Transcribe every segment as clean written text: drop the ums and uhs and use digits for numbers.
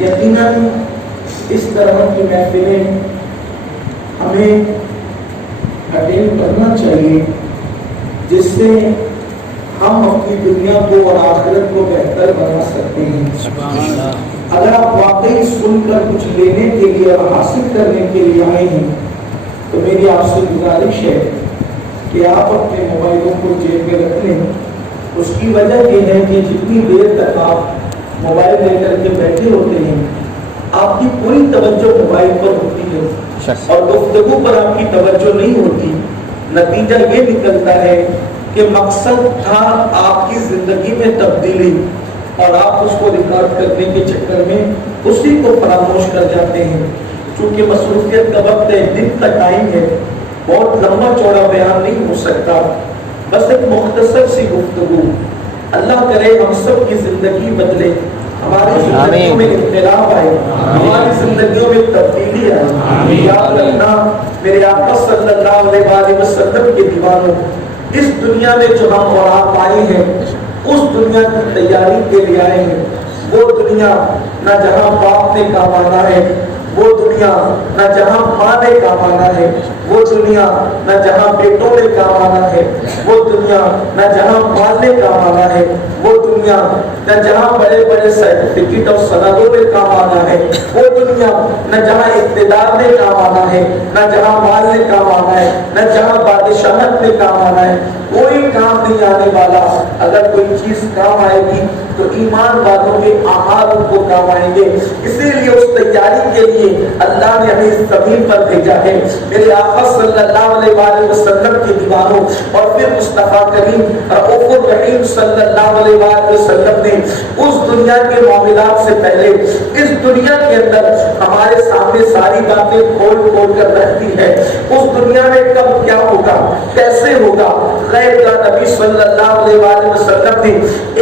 یقیناً اس طرح کی محفلیں ہمیں اٹینڈ کرنا چاہیے جس سے ہم اپنی دنیا کو اور آخرت کو بہتر بنا سکتے ہیں۔ اگر آپ واقعی سن کر کچھ لینے کے لیے اور حاصل کرنے کے لیے آئے ہیں تو میری آپ سے گزارش ہے کہ آپ اپنے موبائلوں کو جیب میں رکھ لیں۔ اس کی وجہ یہ ہے کہ جتنی دیر تک آپ موبائل لے کر کے بیٹھے ہوتے ہیں آپ کی پوری توجہ موبائل پر ہوتی ہے اور گفتگو پر آپ کی توجہ نہیں ہوتی۔ نتیجہ یہ نکلتا ہے کہ مقصد تھا آپ کی زندگی میں تبدیلی اور آپ اس کو ریکارڈ کرنے کے چکر میں اسی کو فراموش کر جاتے ہیں۔ چونکہ مصروفیت کا وقت ہے، دن کا ٹائم ہے، بہت لمبا چوڑا بیان نہیں ہو سکتا، بس ایک مختصر سی گفتگو۔ اللہ کرے ہم سب کی زندگی بدلے، ہماری زندگیوں میں انقلاب آئے، ہماری زندگیوں میں تبدیلی آئے۔ یاد رکھنا میرے آقا صلی اللہ علیہ وسلم کے دیوانوں، اس دنیا میں جو ہم اور آپ آئے ہیں اس دنیا کی تیاری کے لیے آئے ہیں۔ وہ دنیا نہ جہاں باپ نے کام آنا ہے، وہ دنیا نہ جہاں ماں نے کام آنا ہے، وہ دنیا نہ جہاں بیٹوں نے کام آنا ہے، وہ دنیا نہ جہاں مال نے کام آنا ہے، وہ دنیا نہ جہاں بڑے بڑے سرٹیفکیٹ اور سندوں نے کام آنا ہے، وہ دنیا نہ جہاں اقتدار نے کام آنا ہے، نہ جہاں مال نے کام آنا ہے، نہ جہاں بادشاہت نے کام آنا ہے۔ کوئی کام نہیں آنے والا۔ اگر کوئی چیز کام آئے گی تو ایمان والوں کے اعمال ان کو کام آئیں گے۔ اسی لیے اس تیاری کے لیے اللہ نے ہمیں اس زمین پر بھیجا ہے۔ میرے آقا صلی اللہ علیہ وآلہ وسلم کے دیوانوں اور پھر مصطفیٰ کریم رؤوف الرحیم صلی اللہ علیہ وآلہ وسلم نے اس دنیا کے معاملات سے پہلے اس دنیا کے اندر ہمارے سامنے ساری باتیں کھول کھول کر رکھ دی ہے۔ اس دنیا میں کب کیا ہوگا، کیسے ہوگا، غیب کا نبی صلی اللہ علیہ وآلہ وسلم نے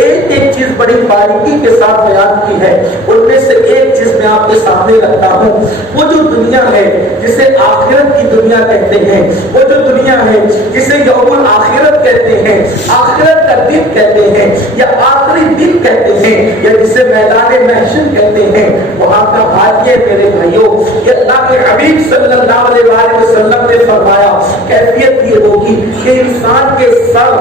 ایک ایک چیز بڑی باریکی کے ساتھ بیان کی ہے۔ ان میں سے ایک چیز میں آپ کے سامنے رکھتا ہوں، وہ جو دنیا ہے جسے آخرت کی دنیا کہتے ہیں، وہ جو دنیا ہے جسے یوم الآخرت کہتے ہیں، آخرت کا دن کہتے ہیں یا آخری دن کہتے ہیں یا جسے میدان محشر کہتے ہیں، وہاں کا حال یہ میرے بھائیوں کہ اللہ کے حبیب صلی اللہ علیہ وآلہ وسلم نے فرمایا کیفیت یہ ہوگی کہ انسان کے سر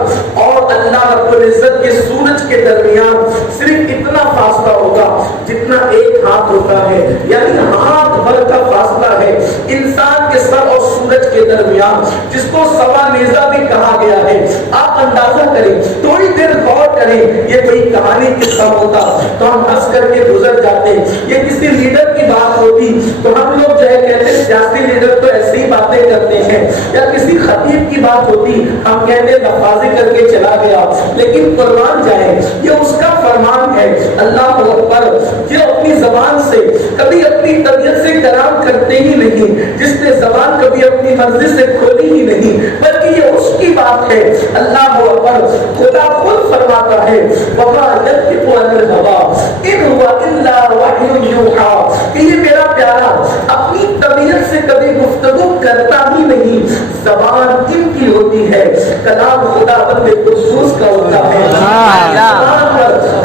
اور اللہ رب العزت کے سورج کے درمیان صرف اتنا فاصلہ ہوگا جتنا ایک ہاتھ ہوتا ہے، یعنی ہاتھ بھر کا فاصلہ ہے انسان کے سر اور سورج کے درمیان، جس کو سوا نیزہ بھی کہا گیا ہے۔ آپ اندازہ کریں، تھوڑی دیر غور کریں، یہ کوئی کہانی قصہ ہوتا تو ہم ہنس کر کے گزر جاتے، یہ کسی لیڈر کی بات ہوتی تو ہم لوگ جو ہے کہتے سیاسی لیڈر تو ایسی ہی باتیں کرتے ہیں، یا کسی خطیب کی بات ہوتی ہم کہتے لفاظی کر کے چلا گیا۔ لیکن قربان جائے یہ اس کا فرمان ہے، اللہ اکبر، یہ اپنی زبان سے کبھی اپنی طبیعت سے کلام کرتے ہی نہیں، جس نے زبان کبھی اپنی مرضی سے کھولی ہی نہیں، بلکہ یہ اس کی بات ہے۔ اللہ اکبر، خدا خود فرماتا ہے وَمَا يَنطِقُ عَنِ الْهَوَىٰ إِنْ هُوَ إِلَّا وَحْيٌ يُوحَىٰ، کہ یہ میرا پیارا اپنی طبیعت سے کبھی گفتگو کرتا ہی نہیں، زبان ان کی ہوتی ہے، کلام خدا بند قدوس کا ہوتا ہے،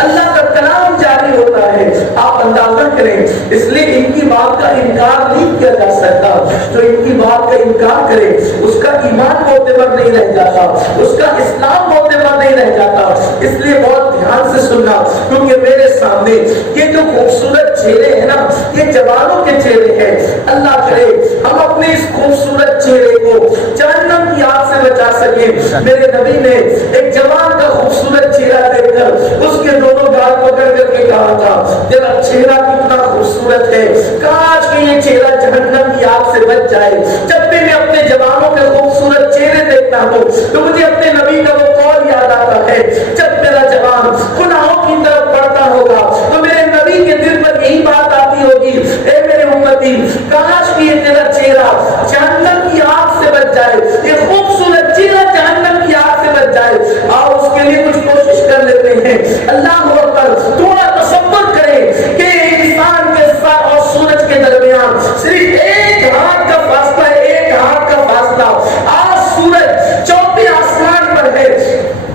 اللہ کا کلام جاری ہوتا ہے۔ آپ اندازہ کریں، اس لیے ان کی بات کا انکار نہیں کیا جا سکتا۔ جو ان کی بات کا انکار کرے اس کا ایمان معتبر نہیں رہ جاتا، اس کا اسلام معتبر نہیں رہ جاتا۔ اس لیے بہت دھیان سے سننا، کیونکہ میرے سامنے یہ جو خوبصورت چہرے ہیں نا، یہ جوانوں کے چہرے ہیں۔ اللہ کرے ہم اپنے اس خوبصورت چہرے کو جہنم کی آگ سے بچا سکے۔ میرے نبی نے ایک جوان کا خوبصورت چہرہ دیکھ کر اس کے دونوں گال پکڑ کر کے کہا تھا تیرا چہرہ کتنا خوبصورت ہے، کاش کہ یہ چہرہ جہنم کی آگ سے بچ جائے۔ جب بھی میں اپنے جوانوں کے خوبصورت چہرے دیکھتا ہوں تو مجھے اپنے نبی کا وہ قول یاد آتا ہے، جب میرا جوان گناہوں کی طرف بڑھتا ہوگا تو میرے نبی کے دل پر یہی بات آتی ہوگی، اے میرے امتی، کاش کہ یہ تیرا چہرہ جہنم کی آگ سے بچ جائے، یہ خوبصورت چہرہ جہنم کی آگ سے بچ جائے۔ آؤ اس کے لیے کچھ کوشش کر لیتے ہیں۔ اللہ اکبر، تھوڑا تصور کریں کہ انسان کے سر اور سورج کے درمیان صرف ایک ہاتھ کا فاصلہ ہے، ایک ہاتھ کا فاصلہ۔ آج سورج چوتھے آسمان پر ہے،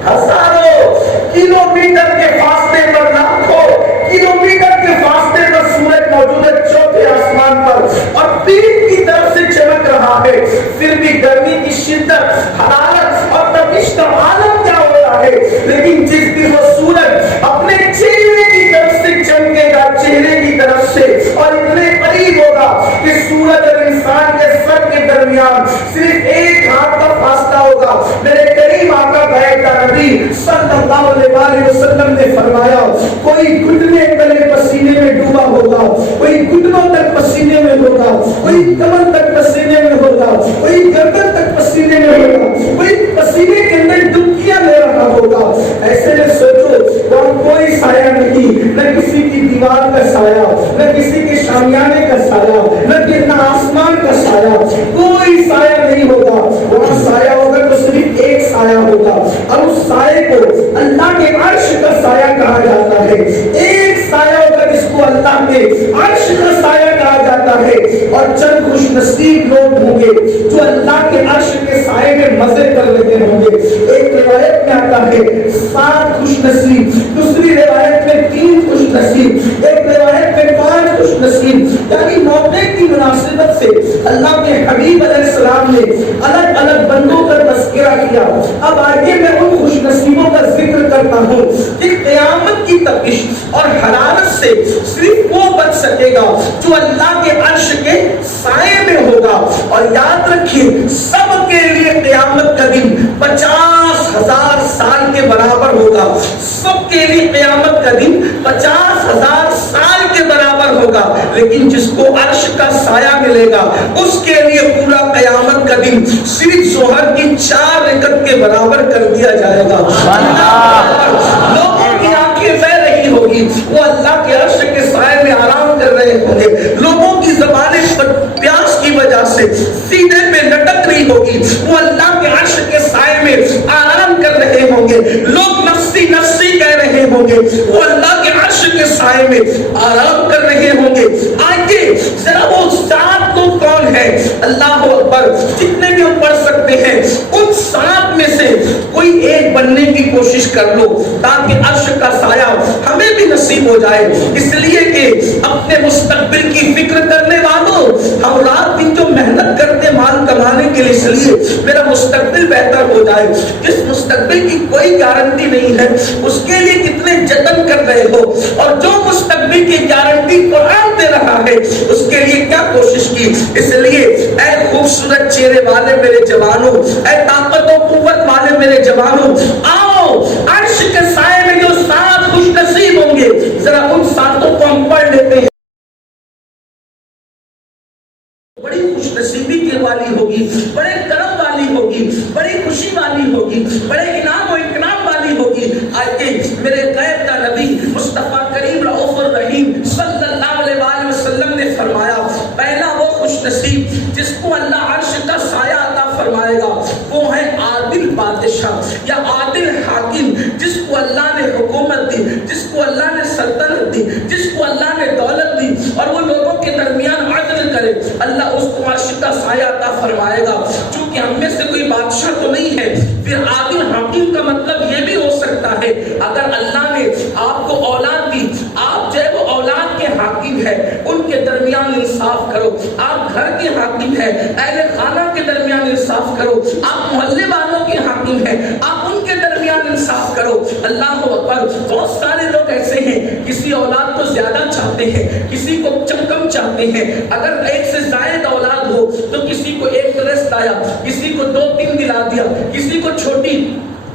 ہزاروں کلومیٹر کے فاصلے پر، لاکھوں کلومیٹر کے فاصلے پر سورج پھر بھی گرمی کی شدت، حرارت اور تپش کا عالم کیا ہوتا ہے، لیکن جس دن وہ سورج اپنے چہرے کی طرف سے چمکے گا، چہرے کی طرف سے، اور اتنے قریب ہوگا کہ سورج اور انسان کے سر کے درمیان صرف ایک ہاتھ کا فاصلہ ہوگا، میرے کریم آقا بیٹا نبی صلی اللہ علیہ وسلم نے فرمایا کوئی گھٹنے تلے پسینے میں ڈوبا ہوگا، کوئی گھٹنوں تک پسینے میں ہوگا، کوئی کمر تک پسینے میں ہوگا، کوئی گردن تک پسینے میں ہوگا، کوئی پسینے کے اندر ڈبکیاں لے رہا ہوگا۔ ایسے میں سوچو وہاں کوئی سایہ نہیں، نہ کسی کی دیوار کا سایہ، نہ کسی کے شامیانے کا سایہ، نہ آسمان کا سایہ، کوئی سایہ نہیں ہوگا۔ وہاں سایہ ہوگا تو صرف ایک سایہ ہوگا، اور اس سایہ کو اللہ کے عرش کا سایہ کہا جاتا ہے۔ ایک سایہ ہوگا جس کو اللہ کے عرش کا سایہ کہا جاتا ہے، اور چند خوش نصیب لوگ ہوں گے جو اللہ کے عرش کے سائے میں مزے کر رہے ہوں گے۔ ایک روایت میں آتا ہے 7 خوش نصیب، دوسری روایت میں 3 خوش نصیب، ایک روایت میں 5 خوش نصیب، یعنی موقع کی مناسبت سے اللہ کے حبیب علیہ السلام نے الگ الگ بندوں کا تذکرہ کیا۔ اب آگے میں ان خوش نصیبوں کا ذکر کرتا ہوں کہ قیامت کی تپش اور حرارت سے صرف وہ بچ سکے گا جو اللہ کے عرش کے سائے میں ہوگا۔ اور یاد رکھیے سب کے لیے قیامت کا دن 50,000 سال کے برابر ہوگا، سب کے لیے قیامت کا دن 50,000 سال کے برابر ہوگا، لیکن جس کو عرش کا سایہ ملے گا اس کے لیے پورا قیامت کا دن صرف ظہر کی 4 رکعت کے برابر کر دیا جائے گا۔ لوگوں کی آنکھیں بہ رہی ہوگی، وہ اللہ کے عرش کے سائے میں آرام کر رہے ہوں گے، لوگوں کی زبانیں پیاس کی وجہ سے سینے پہ لٹک رہی ہوگی، وہ اللہ کے عرش کے سائے میں آرام کر رہے ہوں گے، لوگ نفسی نفسی کہہ رہے ہوں گے، وہ اللہ کے عرش کے سائے میں آرام کر رہے ہوں گے۔ آئیے ذرا وہ سات تو کون ہے؟ اللہ اکبر، جتنے بھی ہم پڑھ سکتے ہیں ان 7 میں سے کوئی ایک بننے کی کوشش کر لو تاکہ عرش کا سایہ ہمیں بھی نصیب ہو جائے۔ اس لیے کہ اپنے مستقبل کی فکر کرنے والوں، ہم رات دن جو محنت کرتے مال کمانے کے لیے، اس لیے میرا مستقبل بہتر ہو جائے، جس مستقبل کی کوئی گارنٹی نہیں ہے اس کے لیے کتنے جتن کر رہے ہو، اور جو مستقبل کی گارنٹی قرآن دے رہا ہے اس کے لیے کیا کوشش کی۔ اس لیے اے خوبصورت چہرے والے میرے جوانوں، اے طاقت و قوت والے میرے جوانوں، آؤ عرش کے سائے میں جو 7 خوش نصیب ہوں گے ذرا ان 7 کو ہم پڑھ لیتے ہیں۔ بڑی خوش نصیبی کے والی ہوگی، بڑے کرم والی ہوگی، بڑی خوشی والی ہوگی، بڑے انعام و اکرام والی ہوگی۔ آئیے میرے غیب کا نبی مصطفیٰ کریم رؤوف الرحیم صلی اللہ علیہ وآلہ وسلم نے فرمایا پہلا وہ خوش نصیب جس کو اللہ عرش کا سایہ عطا فرمائے گا وہ ہے عادل بادشاہ یا عادل حاکم، جس کو اللہ نے حکومت دی، جس کو اللہ نے سلطنت دی، جس کو اللہ نے دولت دی، اور وہ لوگوں کے درمیان عدل کرے، اللہ اس کو عرش کا سایہ عطا فرمائے گا۔ چونکہ ہم میں سے کوئی بادشاہ تو نہیں ہے، پھر عادل حاکم کا مطلب یہ بھی ہو سکتا ہے اگر اللہ نے آپ کو اولاد دی، آپ جو ہے وہ اولاد کے حاکم ہے، ان کے درمیان انصاف کرو، آپ گھر کے حاکم ہے، اہل خانہ کے درمیان انصاف کرو، آپ محلے والوں کے حاکم ہے، آپ ان کے درمیان انصاف کرو۔ اللہ اکبر، بہت سارے لوگ ایسے ہیں کسی اولاد کو زیادہ چاہتے ہیں، کسی کو کم چاہتے ہیں، اگر ایک سے زائد اولاد ہو تو کسی کو ایک ڈریس لایا، کسی کو 2-3 دلا دیا، کسی کو چھوٹی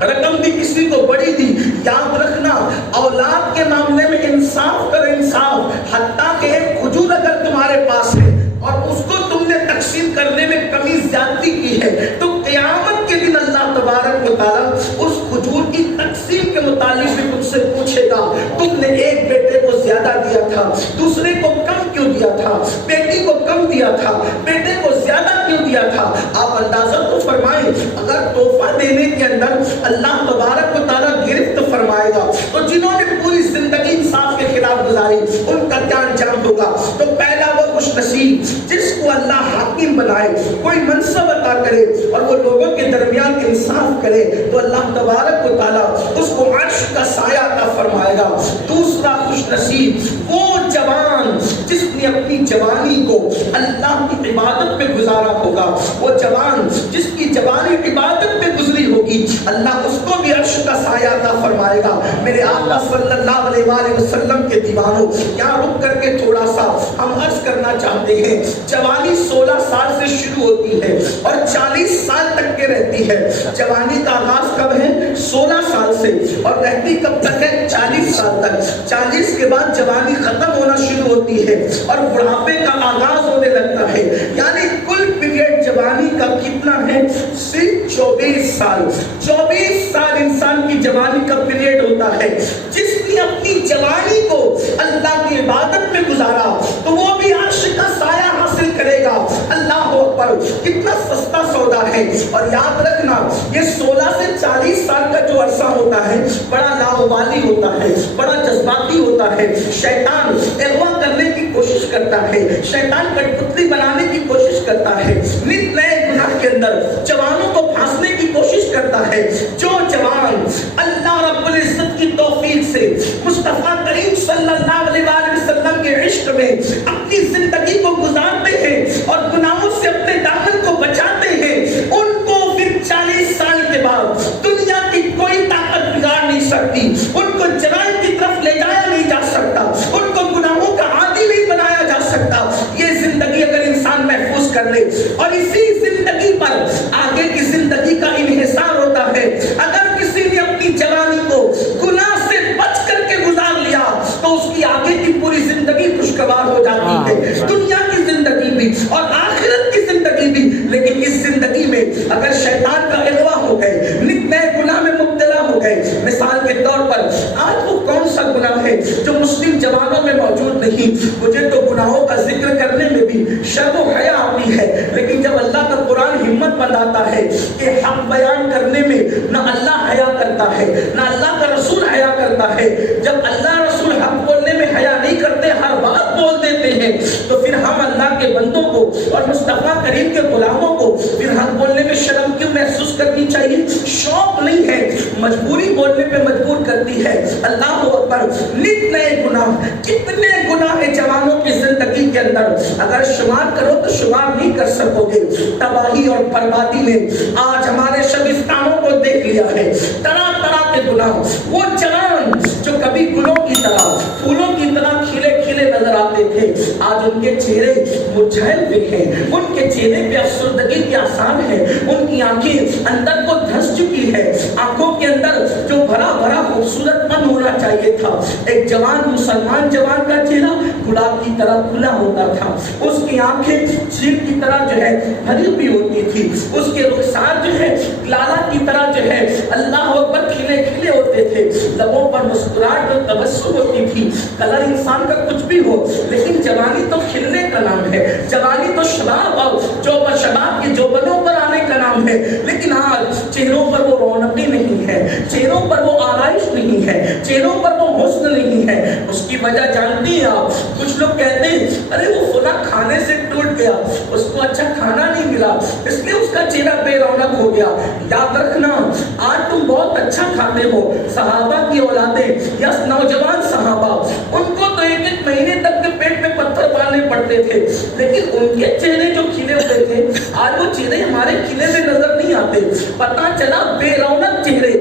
رقم دی، کسی کو بڑی دی۔ یاد رکھنا اولاد کے معاملے میں انصاف کر، انصاف، حتیٰ کہ ایک کھجور اگر تمہارے پاس ہے اور اس کو تم نے تقسیم کرنے میں کمی زیادتی کی ہے تو قیامت کے دن اللہ تبارک و تعالیٰ اس کھجور کی تقسیم کے متعلق بھی تم سے پوچھے گا، تم نے ایک بیٹے کو زیادہ دیا تھا، دوسرے کو کم کیوں دیا تھا، بیٹی کو کم دیا تھا، بیٹے کو زیادہ کیوں دیا تھا۔ آپ اندازہ تو فرمائیں اگر تحفہ دینے کے اندر اللہ تبارک و تعالیٰ گرفت فرمائے گا تو جنہوں نے پوری زندگی انصاف کے خلاف گزاری ان کا کیا انجام ہوگا۔ تو پہلا وہ خوش نصیب جس کو اللہ حاکم بنائے، کوئی منصب عطا کرے اور وہ لوگوں کے درمیان انصاف کرے تو اللہ تبارک و تعالیٰ اس کو عرش کا سایہ عطا فرمائے گا۔ دوسرا خوش نصیب وہ جوان جس نے اپنی جوانی کو اللہ کی عبادت میں گزارا ہوگا، وہ جوان جس کی جوانی عبادت میں گزری ہوگی، اللہ اس کو بھی عرش کا سایہ عطا فرمائے گا۔ میرے آقا صلی اللہ علیہ وآلہ وسلم کے دیوانوں، یہاں رک کر کے تھوڑا سا ہم عرض کرنا چاہتے ہیں، جوانی 16 سال سے شروع ہوتی ہے اور 40 سال تک کے رہتی ہے۔ جوانی کا آغاز کب ہے؟ 16 سال سے، اور رہتی کب تک ہے؟ 40 سال تک۔ 40 کے بعد جوانی ختم ہونا شروع ہوتی ہے اور بڑھاپے کا آغاز ہونے لگتا ہے، یعنی کل پیریڈ جوانی کا کتنا ہے؟ صرف 24 سال۔ 24 سال انسان کی جوانی کا پیریڈ ہوتا ہے۔ جس نے اپنی جوانی کو اللہ کی عبادت میں گزارا تو وہ بھی عرش کا سایہ حاصل کرے گا۔ اللہ اکبر، کتنا سستا سودا ہے۔ اور یاد رکھنا، یہ 16 سے 40 سال کا جو عرصہ ہوتا ہے بڑا لاابالی ہوتا ہے، بڑا جذباتی ہوتا ہے۔ شیطان اغوا کرنے کی کوشش کرتا ہے، شیطان کٹپتلی بنانے کی کوشش کرتا ہے، نت نئے گناہ کے اندر جوانوں کو پھانسنے کی کوشش کرتا ہے۔ جو جوان اللہ رب العزت کی توفیق سے مصطفیٰ کریم صلی اللہ علیہ وآلہ وسلم کے عشق میں اپنی زندگی کو گزارتے ہیں اور گناہوں سے اپنے دامن کو بچاتے ہیں، ان کو پھر 40 سال کے بعد دنیا کی کوئی طاقت بگاڑ نہیں سکتی، ان کو جرائم کی طرف لے جایا نہیں جا سکتا، ان کو گناہوں کا عادی نہیں بنایا جا سکتا۔ یہ زندگی اگر انسان محفوظ کر لے اور اسی زندگی پر آگے کی زندگی کا انحصار ہوتا ہے، اگر کسی نے اپنی جوانی کو گناہ سے بچ کر کے گزار لیا تو اس کی آگے کی پوری زندگی خوشگوار ہو جاتی ہے، دنیا کی زندگی بھی اور آخرت کی زندگی بھی۔ لیکن اس زندگی میں اگر شیطان کا اغوا ہو گئے، نت نئے گناہ میں مبتلا ہو گئے، مثال کے طور پر آج وہ کون سا گناہ ہے جو مسلم جوانوں میں موجود نہیں؟ مجھے تو گناہوں کا ذکر کرنے میں بھی شرم و حیا آتی ہے، لیکن جب اللہ کا قرآن ہمت بنداتا ہے کہ حق بیان کرنے میں نہ اللہ حیا کرتا ہے نہ اللہ کا رسول حیا کرتا ہے، جب اللہ رسول حق بولنے میں حیا نہیں کرتے، ہر بات بول دیتے ہیں، تو پھر ہم اللہ کے بندوں کو اور مصطفیٰ کریم کے غلاموں کو پھر حق بولنے میں شرم کیوں محسوس کرنی چاہیے؟ شوق نہیں ہے، مجبوری بولنے پہ مجبور کرتی ہے۔ اللہ اکبر، نت نئے گناہ، کتنے گناہ ہیں جوانوں کی زندگی کے اندر، اگر شمار کرو تو شمار نہیں کر سکو گے۔ تباہی اور بربادی نے آج ہمارے شبستانوں کو دیکھ لیا ہے، طرح طرح کے گناہ۔ وہ جوان جو کبھی گلوں کی طرح، پھولوں کی طرح کھلے کھلے نظر آتے تھے، آج ان کے چہرے مرجھائے ہوئے ہیں، ان کے چہرے پہ افسردگی کے آثار ہیں، ان کی آنکھیں اندر کو دھس چکی ہے، آنکھوں کے اندر جو بھرا بھرا خوبصورت پن ہونا چاہیے تھا۔ ایک جوان مسلمان جوان کا چہرہ گلاب کی طرح کھلا ہوتا تھا، اس کی آنکھیں چیر کی طرح جو ہے بھری ہوئی ہوتی تھی، اس کے رخسار جو ہے لالا کی طرح جو ہے اللہ اکبر کھلے کھلے ہوتے تھے، لبوں پر مسکراہٹ اور تبسم ہوتی تھی۔ کلر انسان کا کچھ بھی ہو، لیکن جوانی تو کھلنے کا نام ہے، جوانی تو شباب اور شباب کے جوبنوں پر آنے کا نام ہے، لیکن آج چہروں پر وہ رونقی نہیں ہے، چہروں پر وہ آرائش نہیں ہے، چہروں پر وہ حسن نہیں ہے۔ اس کی وجہ جانتی ہیں آپ؟ کچھ لوگ کہتے ہیں ارے وہ فلاں کھانے سے ٹوٹ گیا، اس کو اچھا کھانا نہیں ملا اس لیے اس کا چہرہ بے رونق ہو گیا۔ یاد رکھنا، آج تم بہت اچھا کھاتے ہو، صحابہ کی اولادیں یا نوجوان صحابہ، ان کو تو ایک ایک مہینے تک کے پیٹ میں پتھر باندھنے پڑتے تھے، لیکن ان کے چہرے جو کھلے ہوئے تھے آج وہ چہرے ہمارے کھلے میں نظر نہیں آتے۔ پتہ چلا بے رونق چہرے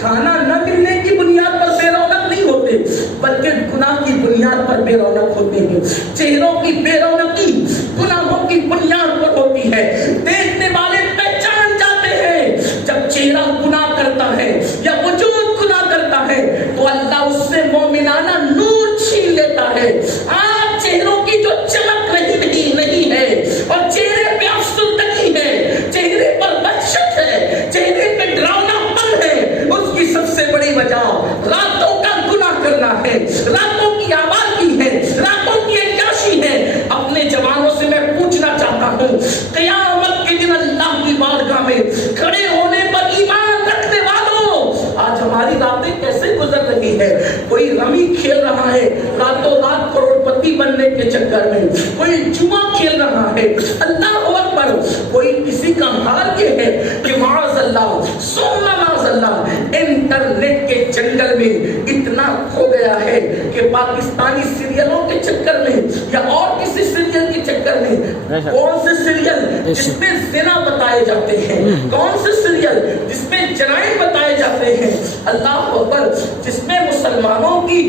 کھانا نہ ملنے کی بنیاد پر بے رونق نہیں ہوتے، بلکہ گناہ کی بنیاد پر بے رونق ہوتے ہیں۔ چہروں کی بے رونقی گناہوں کی بنیاد پر ہوتی ہے۔ دیکھنے والے پہچان جاتے ہیں جب چہرہ گناہ کرتا ہے یا وجود گناہ کرتا ہے تو اللہ اس سے مومنانہ نور چھین لیتا ہے۔ آج چہروں کی جو چمک نہیں ہے اور چہرے پہ افسردگی ہے، چہرے پر وحشت ہے، چہرے پہ ڈراؤنا پن ہے، اس کی سب سے بڑی وجہ راتوں کا گناہ کرنا ہے، راتوں کی آوازی ہے، راتوں کی عیاشی ہے۔ اپنے جوانوں سے میں پوچھنا چاہتا ہوں، قیامت کے دن اللہ کی بارگاہ میں کھڑے ہونے پر ایمان رکھنے والوں، آج ہماری راتیں کیسے گزر رہی ہے؟ کوئی رمی کھیل رہا ہے راتوں رات کروڑ پتی بننے کے چکر میں، کوئی جمعہ کھیل رہا ہے، اللہ اکبر، کوئی کسی کا حال یہ ہے کہ معاذ اللہ ثم معاذ اللہ انٹرنیٹ کے جنگل میں اتنا کھو گیا ہے کہ پاکستانی سیریلوں کے چکر میں یا اور کسی سیریل کے چکر میں کون سے سیریل جس میں زنا بتائے جاتے ہیں، کون سے سیریل جس میں جرائم بتائے جاتے ہیں، اللہ اکبر، جس میں مسلمانوں کی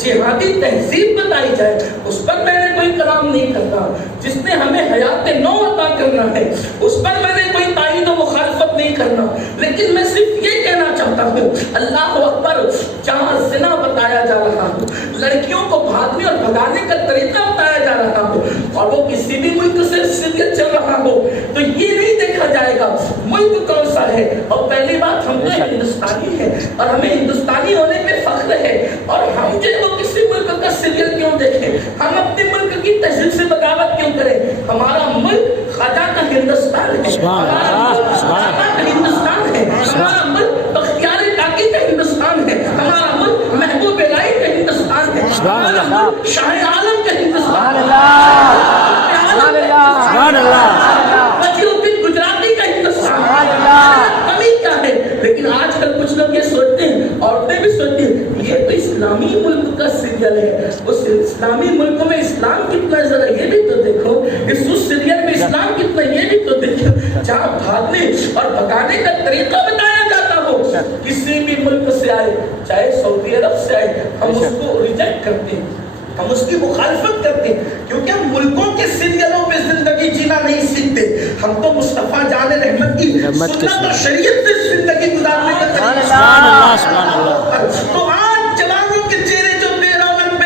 جہادی تہذیب بتائی جائے، اس پر میں نے کوئی کلام نہیں کرتا. جس نے ہمیں حیات نو عطا کرنا ہے اس پر میں نے کوئی تائید و مخالفت نہیں کرنا، لیکن میں صرف یہ کہنا چاہتا ہوں اللہ اکبر، جہاں زنا بتایا جا رہا ہو، لڑکیوں کو بھاگنے اور بھگانے کا طریقہ بتایا جا رہا ہو، اور وہ کسی بھی ملک سے سیریل چل رہا ہو، تو یہ نہیں دیکھا جائے گا ملک کون سا ہے. اور پہلی بات، ہم تو ہندوستانی ہیں اور ہمیں ہندوستانی ہونے پہ فخر ہے، اور ہم جو وہ کسی ملک کا سیریل کیوں دیکھیں، ہم اپنے ملک کی تہذیب سے بغاوت کیوں کریں. ہمارا ملک خدا کا ہندوستان ہے، ہمارا ملک ہندوستان ہے، ہمارا ملک بختیار کاکی کا ہندوستان ہے، ہمارا ملک محبوب الہی کا ہندوستان ہے، ہمارا ملک شاہ عالم کا ہندوستان ہے، وزیر الدین گجراتی کا ہندوستان ہے. کمی کیا ہے؟ لیکن آج کل کچھ لوگ یہ سوچتے ہیں، عورتیں بھی سوچتی ہیں یہ تو اسلامی ملک کا سیریل ہے، اس اسلامی ملک میں اسلام کتنا ہے ذرا یہ بھی تو دیکھو، اس سیریل میں اسلام کتنا یہ بھی تو دیکھو. جہاں بھاگنے اور بھگانے کا طریقہ بتایا جاتا ہو، کسی بھی ملک سے آئے، چاہے سعودی عرب سے آئے، ہم اس کو ریجیکٹ کرتے ہیں، ہم اس کی مخالفت کرتے ہیں، کیونکہ ہم ملکوں کے سیریلوں پہ زندگی جینا نہیں سیکھتے. ہم تو مصطفیٰ جان رحمت کی سنت اور شریعت سے زندگی گزارنے کا طریقہ. تو آج جوانوں کے چہرے جو بے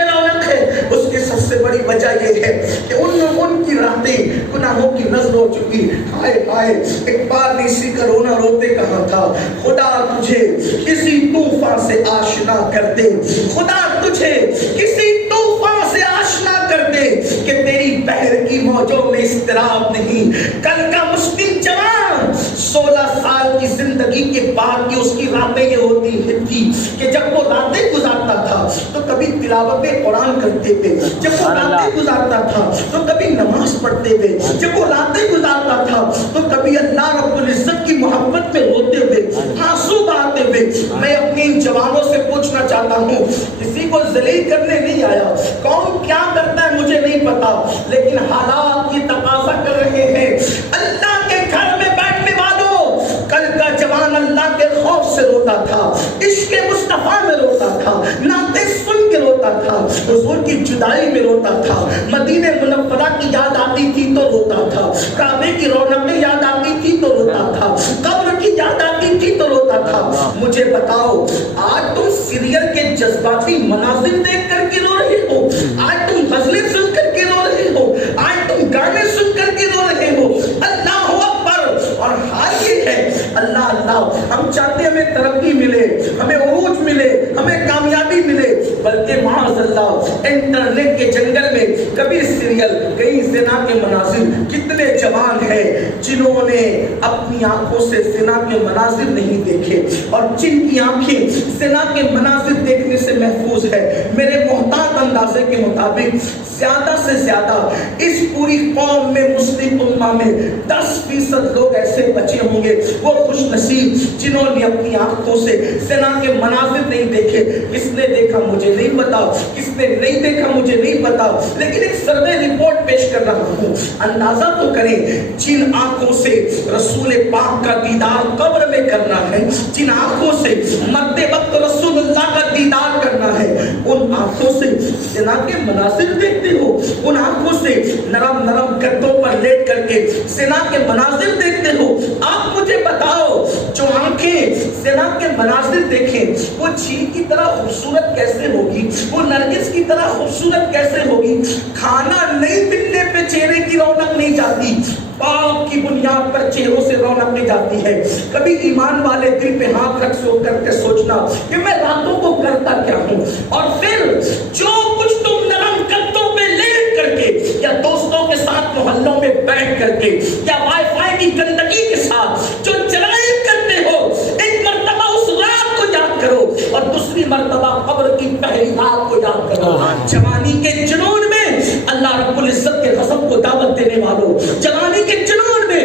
رونق ہے، اس کی سب سے بڑی وجہ یہ ہے کہ ان کی راتیں گناہوں کی نظر ہو چکی. ہائے ہائے، اقبال اسی کا رونا روتے کہاں تھا، خدا تجھے کسی طوفان سے آشنا کر دے، خدا تجھے کسی طوفان سے آشنا کر دے کہ تیری بحر کی موجوں میں اضطراب نہیں. کل کا مسلم جوان 16 سال کی زندگی کے بعد کی اس کی راتیں یہ ہوتی تھی کہ جب وہ راتیں گزارتا تھا تو کبھی تلاوت قرآن کرتے تھے، جب وہ راتیں گزارتا تھا تو کبھی نماز پڑھتے تھے، جب وہ راتیں گزارتا تھا تو کبھی اللہ رب العزت کی محبت میں روتے ہوئے، آنسو بہاتے ہوئے. میں اپنے ان جوانوں سے پوچھنا چاہتا ہوں، کسی کو ذلیل کرنے نہیں آیا، کون کیا کرتا ہے مجھے نہیں پتا، لیکن حالات کی تقاضا کر رہے ہیں. اللہ کے گھر میں بیٹھنے والوں، کل کا جوان اللہ کے خوف سے روتا تھا، عشق مصطفیٰ میں روتا تھا، نعتیں سن کے روتا تھا، حضور کی جدائی میں روتا تھا، مدینہ منورہ کی یاد آتی تھی تو روتا تھا، کعبے کی رونقیں یاد آتی تھی تو روتا تھا، قبر کی یاد آتی تھی تو روتا تھا. مجھے بتاؤ، آج تم سیریل کے جذباتی مناظر دیکھ کر کے رو رہے ہو، آج تم غزلیں سن کر کے رو رہے ہو، آج تم گانے سن کر کے رو رہے ہو. اللہ اکبر. اور حال یہ ہے، اللہ اللہ، ہم چاہتے ہیں ہمیں ترقی ملے، ہمیں عروج ملے، ہمیں کامیابی ملے، بلکہ معاذ اللہ انٹرنیٹ کے جنگل میں کبھی سیریل، کئی زنا کے مناظر. کتنے جوان ہیں جنہوں نے اپنی آنکھوں سے زنا کے مناظر نہیں دیکھے، اور جن کی آنکھیں زنا کے مناظر دیکھنے سے محفوظ ہے. میرے محتاط اندازے کے مطابق زیادہ سے زیادہ اس پوری قوم میں، مسلم امہ میں 10% لوگ ایسے بچے ہوں گے، وہ خوش نصیب جنہوں نے اپنی آنکھوں سے زنا کے مناظر نہیں دیکھے. کس نے دیکھا مجھے نہیں پتا، کس نے نہیں دیکھا مجھے نہیں پتا، لیکن ایک سروے رپورٹ پیش کر رہا ہوں. اندازہ تو کریں، جن آنکھوں سے رسول پاک کا دیدار قبر میں کرنا ہے، جن آنکھوں سے مرتے وقت رسول اللہ کا دیدار کرنا ہے، ان آنکھوں سے زنا کے مناظر دیکھتے ہو، ان آنکھوں سے نرم نرم گدوں پر لیٹ کر کے زنا کے مناظر دیکھتے ہو. آپ مجھے بتاؤ، جو آنکھیں زنا کے مناظر دیکھیں وہ جھیل کی طرح خوبصورت کیسے ہوگی، وہ نرگس کی طرح خوبصورت کیسے ہوگی. کھانا نہیں ملنے پہ چہرے کی رونق نہیں جاتی، پاپ کی بنیاد پر چہروں سے رونق نہیں جاتی ہے. کبھی ایمان والے دل پہ ہاتھ رکھ کر کے سوچنا کہ میں راتوں کو کرتا کیا ہوں، اور پھر جو کچھ تم نرم گدوں پہ لیٹ کر کے یا دوستوں کے ساتھ محلوں میں بیٹھ کر کے یا وائی فائی کی گندگی کے ساتھ جو جرائم کرتے ہو، ایک مرتبہ اس رات کو یاد کرو اور دوسری مرتبہ قبر کی پہلی رات کو یاد کرو. جوانی کے جنون میں اللہ رب العزت کے غضب کو دعوت دینے والوں، جوانی کے جنون میں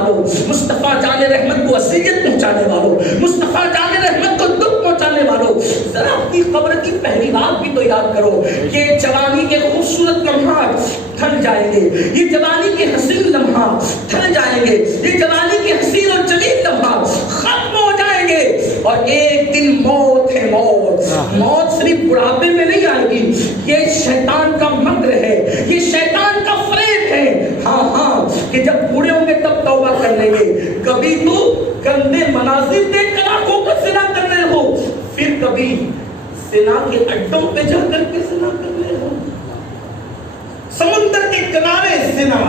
والوں، مصطفیٰ جان رحمت کو اذیت پہنچانے والوں، مصطفیٰ جان رحمت کو دکھ پہنچانے والوں، ذرا اپنی قبر کی پہلی رات بھی تو یاد کرو کہ جوانی کے خوبصورت لمحات تھن جائیں گے، یہ جوانی کے حسین لمحات تھن جائیں گے، یہ جوانی کے حسین اور جلیل لمحات ختم ہو جائیں گے، اور ایک دن موت ہے، موت صرف بڑھاپے میں نہیں آئے گی، یہ شیطان کا مکر ہے، یہ شیطان کا فریب ہے، ہاں کہ جب بوڑھے ہوں گے تب توبہ کر لیں گے، کبھی تو گندے مناظر دیکھ کر آنکھوں کو زنا کر رہے ہو، پھر کبھی زنا کے اڈوں پہ جا کر کے زنا کر رہے ہو، سمندر کے کنارے زنا،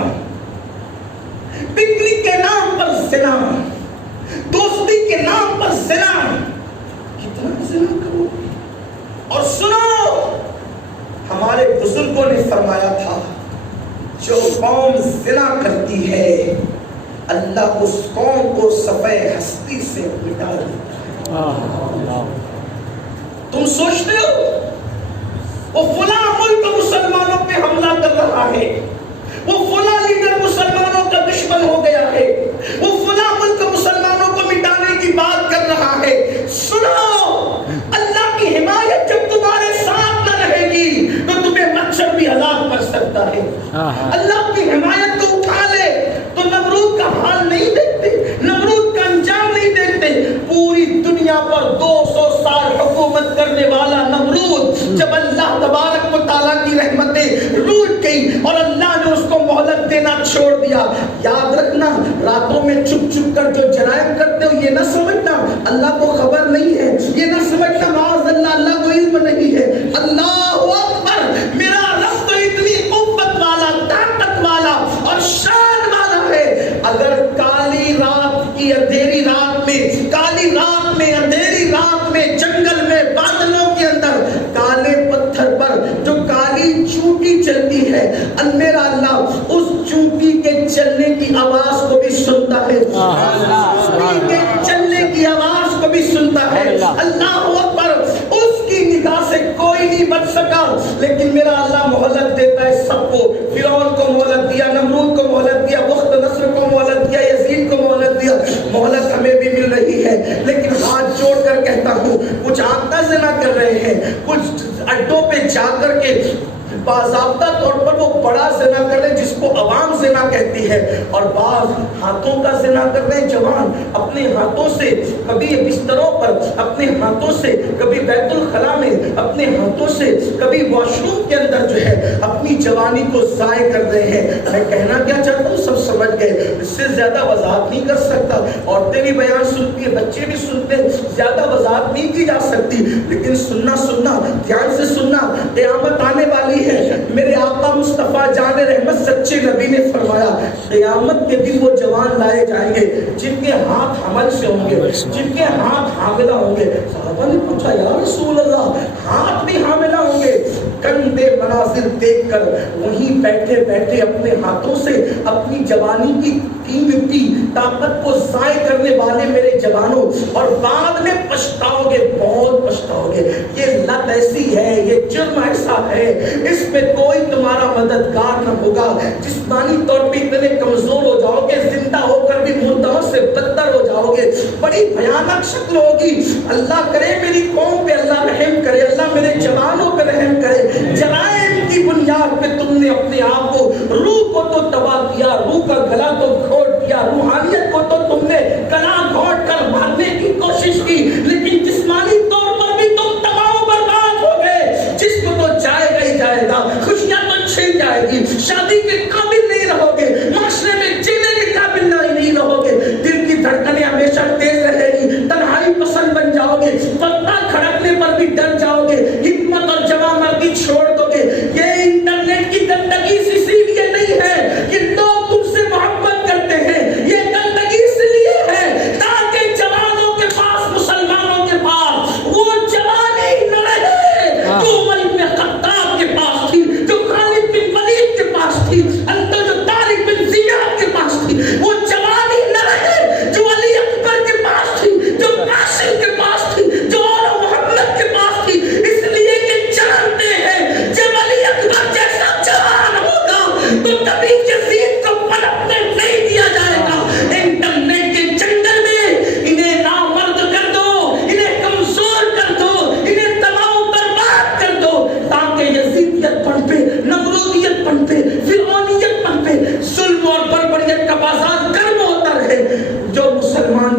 پکنک کے نام پر زنا، دوستی کے نام پر زنا، کتنا زنا کرو۔ اور سنو، ہمارے بزرگوں نے فرمایا تھا جو قوم زنا کرتی ہے اللہ اس قوم کو صفحہ ہستی سے مٹا دیتا ہے۔ تم سوچتے ہو وہ فلاں ملک مسلمانوں پہ حملہ کر رہا ہے، وہ فلاں لیڈر مسلمانوں کا دشمن ہو گیا ہے، وہ فلاں ملک مسلمانوں کو مٹانے کی بات کر رہا ہے، سنو اللہ کی حمایت جب تمہارے ساتھ نہ رہے گی تو تمہیں مچھر بھی ہلاک کر سکتا ہے۔ اللہ کی حمایت کو اٹھا لے تو نمرود کا حال نہیں دیکھتے، نمرود کا انجام نہیں دیکھتے، پوری دنیا پر 200 سال حکومت کرنے والا نمرود جب اللہ تبارک و تعالیٰ کی رحمتیں روٹ گئی اور اللہ نے اس کو مہلت دینا چھوڑ دیا، یاد رکھنا راتوں میں چھپ چھپ کر جو جرائم کرتے ہو یہ نہ سمجھنا اللہ کو خبر نہیں ہے، یہ نہ سمجھنا معاذ اللہ کو علم نہیں ہے۔ اللہ اکبر، میرا رب تو اتنی قوت والا، طاقت والا اور شان والا ہے، اگر کالی رات کی اندھیری رات میں، کالی رات میں، اندھیری رات میں، جنگل میں، بادلوں کے اندر کالے پتھر پر جو کالی چونٹی چلتی ہے، میرا اللہ اس چونٹی کے چلنے کی آواز کو بھی سنتا ہے، چونٹی کے چلنے کی آواز کو بھی سنتا ہے۔ اللہ اکبر، اس کی نگاہ سے کوئی نہیں بچ سکا، لیکن میرا اللہ مہلت دیتا ہے سب کو۔ فرعون کو مہلت دیا، نمرود کو مہلت دیا، بخت نصر کو مہلت دیا، یزید کو مہلت دیا، مہلت ہمیں بھی مل رہی ہے، لیکن ہاتھ جوڑ کر کہتا ہوں کچھ آقا زنا کر رہے ہیں، کچھ اڈوں پہ جا کر کے باضابطہ طور پر وہ بڑا زنا کر رہے ہیں جس کو عوام زنا کہتی ہے، اور بعض ہاتھوں کا زنا کر رہے ہیں جوان، اپنے ہاتھوں سے کبھی بستروں پر، اپنے ہاتھوں سے کبھی بیت الخلا میں، اپنے ہاتھوں سے کبھی واش روم کے اندر جو ہے اپنی جوانی کو ضائع کر رہے ہیں۔ میں کہنا کیا چاہتا ہوں سب سمجھ گئے، اس سے زیادہ وضاحت نہیں کر سکتا، عورتیں بھی بیان سنتی ہیں، بچے بھی سنتے ہیں، زیادہ وضاحت نہیں کی جا سکتی، لیکن سننا دھیان سے سننا، قیامت آنے والی ہے۔ میرے آقا مصطفیٰ جان رحمت سچے نبی نے فرمایا قیامت کے دن وہ جوان لائے جائیں گے جن کے ہاتھ حمل سے ہوں گے، جن کے ہاتھ حاملہ ہوں گے۔ صحابہ نے پوچھا یا رسول اللہ ہاتھ بھی حاملہ ہوں گے؟ گندے مناظر دیکھ کر وہیں بیٹھے بیٹھے اپنے ہاتھوں سے اپنی جوانی کی قیمتی طاقت کو ضائع کرنے والے میرے جوانوں، اور بعد میں پچھتاؤ گے، بہت پچھتاؤ گے۔ یہ لت ایسی ہے، یہ جرم ایسا ہے، اس میں کوئی تمہارا مددگار نہ ہوگا، جسمانی طور پہ اتنے کمزور ہو جاؤ گے، زندہ ہو کر بھی مردوں سے بدتر ہو جاؤ گے، بڑی بھیانک شکل ہوگی۔ اللہ کرے میری قوم پہ اللہ رحم کرے، اللہ میرے جوانوں پہ رحم کرے۔ جرائم کی بنیاد پہ تم نے اپنے آپ کو، روح کو تو تباہ کیا، روح کا گلا تو گھونٹ دیا، روحانیت کو تو تم نے گلا گھونٹ کر مارنے کی کوشش کی، لیکن جسمانی طور پر بھی تم تباہ و برباد ہو گئے۔ جسم تو جائے گا ہی جائے گا، خوشیاں تو چھن جائے گی، شادی کے قابل نہیں رہو گے، معاشرے میں جینے کے قابل نہیں رہو گے، دل کی دھڑکنیں ہمیشہ تیز رہے گی، تنہائی پسند بن جاؤ گے، پتہ کھڑکنے پر بھی ڈر جاؤ گے، حکمت اور جوان مردی چھوڑ دو گے۔ یہ انٹرنیٹ کی گندگی اسی لیے نہیں ہے کہ لوگ تم سے محبت کرتے ہیں، یہ گندگی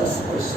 10%,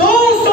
200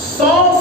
100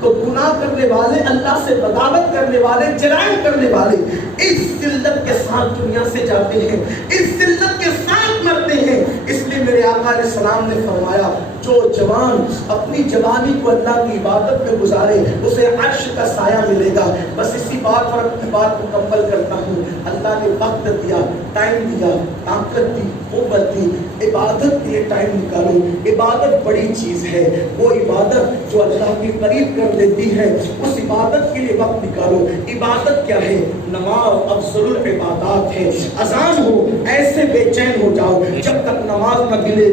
تو گناہ کرنے والے، اللہ سے بغاوت کرنے والے، جرائم کرنے والے اس ذلت کے ساتھ دنیا سے جاتے ہیں، اس ذلت کے ساتھ مرتے ہیں۔ اس لیے میرے آقا علیہ السلام نے فرمایا جو جوان اپنی جوانی کو اللہ کی عبادت میں گزارے اسے عرش کا سایہ ملے گا۔ بس اسی بات پر اپنی بات مکمل کرتا ہوں۔ اللہ نے وقت دیا، ٹائم دیا، طاقت دی، قوت دی، عبادت کے لیے ٹائم نکالو۔ عبادت بڑی چیز ہے، وہ عبادت جو اللہ کے قریب کر دیتی ہے، اس عبادت کے لیے وقت نکالو۔ عبادت کیا ہے؟ نماز افضل العبادات ہے۔ اذان ہو ایسے بے چین ہو جاؤ جب تک نماز نہ ملے،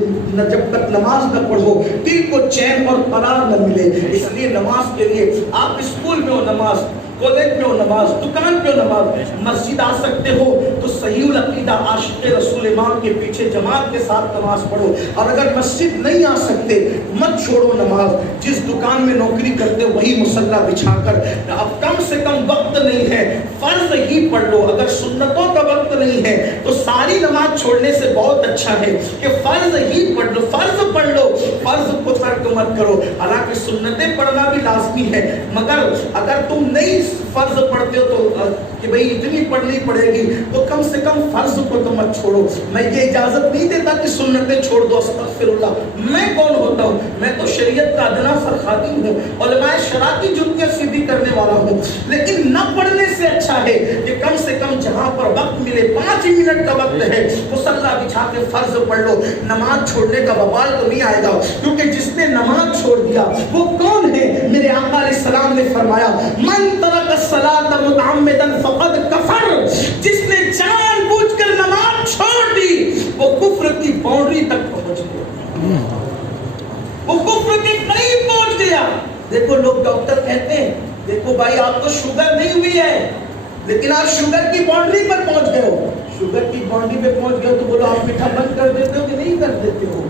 جب تک نماز نہ پڑھو دل کو چین اور قرار نہ ملے۔ اس لیے نماز کے لیے آپ اسکول میں ہو نماز، کالج میں ہو نماز، دکان پہ ہو نماز، مسجد آ سکتے ہو تو صحیح العقیدہ عاشق رسول امام کے پیچھے جماعت کے ساتھ نماز پڑھو۔ اور اگر مسجد نہیں آ سکتے مت چھوڑو نماز۔ جس دکان میں نوکری کرتے ہو وہی مصلی بچھا کر، اب کم سے کم وقت نہیں ہے فرض ہی پڑھ لو۔ اگر سنتوں کا وقت نہیں ہے تو ساری نماز چھوڑنے سے بہت اچھا ہے کہ فرض ہی پڑھ لو، فرض پڑھ لو، فرض کو ترک مت کرو۔ حالانکہ سنتیں پڑھنا بھی لازمی ہے، مگر اگر تم نہیں فرض پڑھتے ہو تو کہ بھئی اتنی پڑھنی پڑے گی تو کم سے کم فرض کو تو مت چھوڑو۔ میں یہ اجازت نہیں دیتا کہ سنتیں چھوڑ دو، استغفر اللہ۔ میں کون ہوتا ہوں؟ میں تو شریعت کا ادنا سر خادم ہوں، علماء شرع کی جتیاں سیدھی کرنے والا ہوں، لیکن نہ پڑھنے سے اچھا ہے کہ کم سے کم جہاں پر وقت ملے 5 منٹ کا وقت ہے مصلی بچھا کے فرض پڑھ لو۔ نماز چھوڑنے کا وبال تو نہیں آئے گا، کیونکہ جس نے نماز چھوڑ دیا وہ کون ہے؟ میرے آقا علیہ السلام نے فرمایا من ترک الصلاۃ متعمدا فقد کفر، جس نے جان بوجھ کر نماز چھوڑ دی وہ کفر کی باؤنڈری تک پہنچ گیا، وہ کفر کے قریب پہنچ گیا۔ دیکھو لوگ ڈاکٹر کہتے ہیں دیکھو بھائی آپ کو شوگر نہیں ہوئی ہے، لیکن آپ شوگر کی باؤنڈری پر پہنچ گئے ہو۔ شوگر کی باؤنڈری پہ پہنچ گئے ہو تو بولو آپ میٹھا بند کر دیتے ہو کہ نہیں کر دیتے ہو؟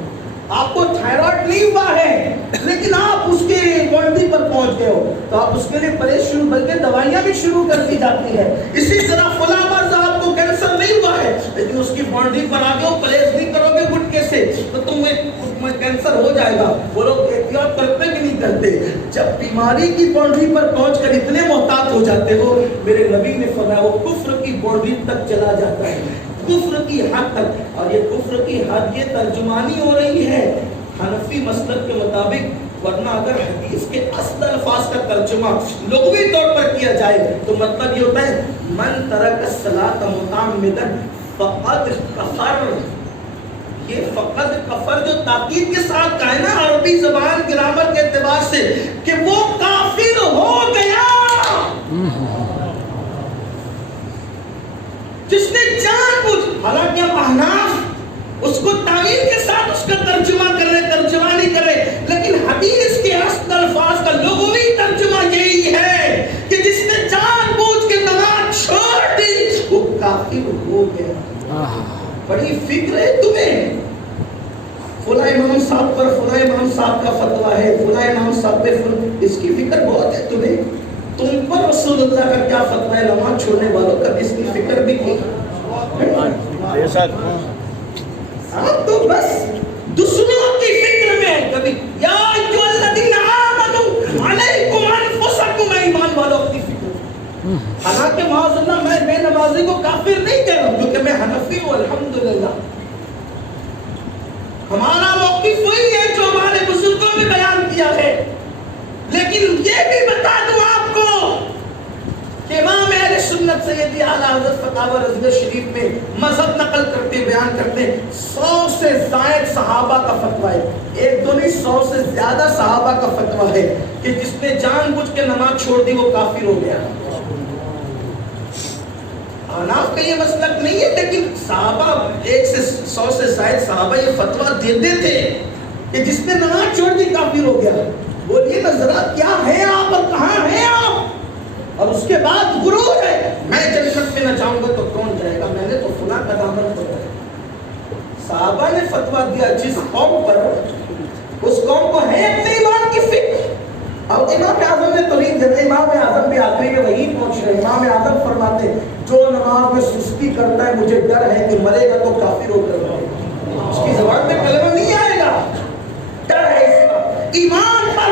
آپ کو تھائرائڈ نہیں ہوا ہے لیکن آپ اس کے باؤنڈری پر پہنچ گئے ہو تو آپ اس کے لیے پرہیز شروع، بلکہ دوائیاں بھی شروع کر دی جاتی ہے۔ اسی طرح فلاں صاحب کو کینسر نہیں ہوا ہے لیکن اس کی باؤنڈری پر آگے ہو، پرہیز نہیں کرو گے گٹکے سے تو تمہیں کینسر ہو جائے گا۔ وہ لوگ احتیاط کرتے کہ نہیں کرتے؟ جب بیماری کی باؤنڈری پر پہنچ کر اتنے محتاط ہو جاتے ہو، میرے نبی نے فرمایا وہ کفر کی باؤنڈری تک چلا جاتا ہے، کفر کی حد تک۔ اور یہ کفر کی حد یہ ترجمانی ہو رہی ہے حنفی مسلک کے مطابق، ورنہ اگر حدیث کے اصل الفاظ کا ترجمہ لغوی طور پر کیا جائے تو مطلب یہ ہوتا ہے من ترک الصلاۃ متعمدا فقد کفر۔ یہ فقد کفر جو تاکید کے ساتھ کہا ہے نا عربی زبان گرامر کے اعتبار سے کہ وہ کافر ہو گیا، جس نے جان بوجھ، حالانکہ ہم احناف اس کو تعویل کے ساتھ اس کا ترجمہ کر رہے، ترجمہ نہیں کر رہے، لیکن حدیث کے اصل الفاظ کا لغوی ترجمہ یہی ہے کہ جس نے جان بوجھ کے نماز چھوڑ دی وہ کافر ہو گیا۔ بڑی فکر ہے تمہیں فلاں امام صاحب پر، فلاں امام صاحب کا فتویٰ ہے، فلاں امام صاحب پہ، اس کی فکر بہت ہے تمہیں۔ تم پر رسول اللہ کا کیا فتویٰ ہے نماز چھوڑنے والوں کا، اس کی فکر بھی کی؟ آپ تو بس دوسروں کی فکر میں کبھی یا ایھا الذین آمنوا علیکم انفسکم، ایمان والوں اپنی فکر۔ حالانکہ معاذ اللہ میں بے نمازی کو کافر نہیں کہہ رہا ہوں کیونکہ میں حنفی ہوں الحمدللہ، ہمارا موقف وہی ہے جو ہمارے بزرگوں نے بیان کیا ہے، لیکن یہ بھی بتا دوں آپ کو کہ امام اہل سنت سیدی اعلیٰ حضرت فتاوی رضویہ شریف میں مذہب نقل کرتے بیان کرتے 100 سے زائد صحابہ کا فتویٰ ہے، ایک دو نہیں 100 سے زیادہ صحابہ کا فتویٰ ہے کہ جس نے جان بوجھ کے نماز چھوڑ دی وہ کافر ہو گیا۔ حناف کا یہ مسلک نہیں ہے، لیکن صحابہ 1 سے 100 سے زائد صحابہ یہ فتویٰ دیتے تھے کہ جس نے نماز چھوڑ دی کافر ہو گیا۔ بولیے نا ذرا کیا ہے آپ اور کہاں ہیں آپ؟ اور اس کے بعد غرور ہے میں جنت میں نہ جاؤں گا تو کون جائے گا، میں نے تو فلاں کا دامن پکڑا ہے۔ صحابہ نے فتویٰ دیا جس قوم پر، اس قوم کو ہے اپنے ایمان کی فکر۔ اب امام اعظم نے تو نہیں دیتے، امام اعظم بھی آخری میں وہی پہنچ رہے۔ امام اعظم فرماتے جو نماز میں سستی کرتا ہے مجھے ڈر ہے کہ مرے گا تو کافر ہو کر مرے گا، اس کی زبان میں کلمہ نہیں آئے گا، ڈر ہے اس کا۔ ایمان پر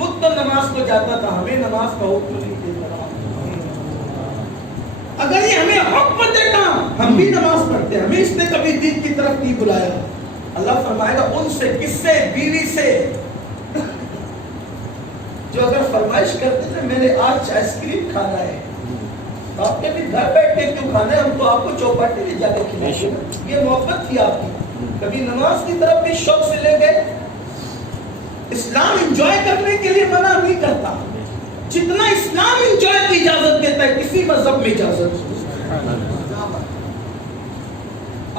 خود تو نماز کو جاتا تھا, ہمیں نماز کا حکم نہیں دیتا. اگر یہ ہمیں حکم دیتا ہم بھی نماز پڑھتے, ہمیں اس نے کبھی دین کی طرف نہیں بلایا. اللہ فرمائے گا ان سے, کس سے؟ بیوی سے, جو اگر فرمائش کرتے تھے میں نے آج آئس کریم کھانا ہے, آپ نے بھی گھر بیٹھ کے کیوں کھانا ہے, ہم تو آپ کو چوپاٹی لے جا کے کھلائیں. یہ محبت تھی آپ کی. کبھی نماز کی طرف بھی شوق سے لے گئے. اسلام انجوائے کرنے کے لیے منع نہیں کرتا, جتنا اسلام انجوائے کی اجازت دیتا ہے کسی مذہب میں اجازت.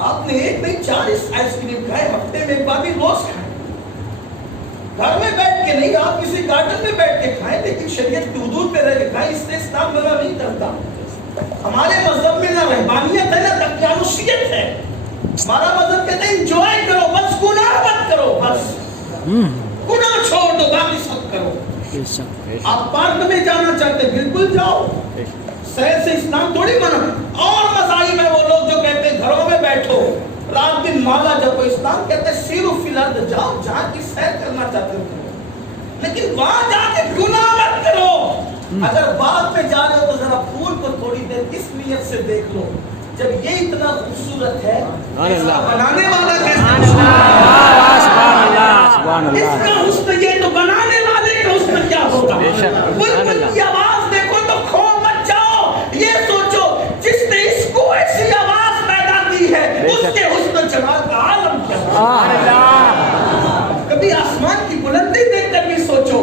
آپ نے ایک نہیں 40 آئس کریم کھائے, ہفتے میں ایک بار بھی روز کھائے, گھر میں بیٹھ کے نہیں, آپ کسی گارڈن میں بیٹھ کے کھائیں, لیکن شریعت کی حدود پہ رہ کے کھائیں. اس سے اسلام منع نہیں کرتا. ہمارے مذہب میں نہ رہبانیت ہے نہ دقیانوسیت ہے. ہمارا مذہب کہتا ہے انجوائے کرو, بس گناہ مت کرو, بس گناہ چھوڑ دو, باقی سب کرو. آپ پارک میں جانا چاہتے بالکل جاؤ, سیر سے اسلام تھوڑی منع. اور مذاہب میں وہ لوگ جو کہتے ہیں گھروں میں بیٹھو رات دن مالا جپو, اسلام کہتے ہیں سیرو فی الارض, جاؤ جہاں کی سیر کرنا چاہتے ہو, لیکن وہاں جا کے گناہ مت کرو. اگر باغ میں جا رہے ہو تو ذرا پھول کو تھوڑی دیر کس نیت سے دیکھ لو. جب یہ اتنا خوبصورت ہے, بنانے والا کیسا, اس کا حسن یہ تو بنانے والے کا حسن کیا ہوگا. بلبل کی آواز دیکھو تو کھو مت جاؤ, یہ سوچو جس نے اس کو ایسی آواز پیدا کی ہے اس کے حسن جمال کا عالم کیا ہوگا. کبھی آسمان کی بلندی دیکھ کر بھی سوچو,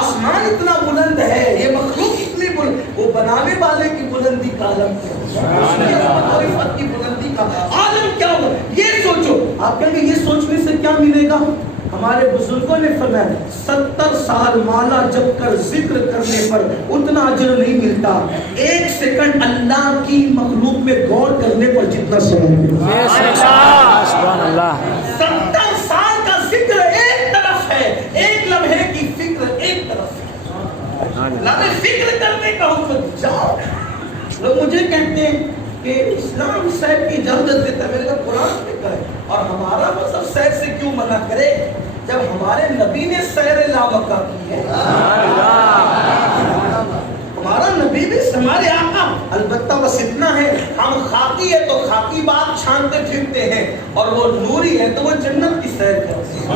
آسمان اتنا بلند ہے, یہ مخلوق اتنی بلند, وہ بنانے والے کی بلندی کا عالم کیا ہوگا, عرفت کی بلندی کا عالم کیا ہوگا. یہ سوچو. آپ کہیں گے یہ سوچنے سے کیا ملے گا. ہمارے بزرگوں نے فرمایا 70 سال مالا جپ کر ذکر کرنے پر اتنا اجر نہیں ملتا 1 سیکنڈ اللہ کی مخلوق میں غور کرنے پر جتنا سوال ملتا. 70 سال کا ذکر ایک طرف ہے, ایک لمحے کی فکر ایک طرف ہے. لمحے فکر کرنے کا حکم. جاؤ. لوگ مجھے کہتے ہیں کہ اسلام سیر کی اجازت دیتا ہے, میں نے کہا قرآن میں کہا ہے, اور ہمارا مذہب سیر سے کیوں منع کرے جب ہمارے نبی نے سیر لامکہ کی ہے. ہمارا نبی بھی ہمارے آقا. البتہ بس اتنا ہے, ہم خاکی ہے تو خاکی بات چھانتے پھرتے ہیں, اور وہ نوری ہے تو وہ جنت کی سیر کرتے ہیں.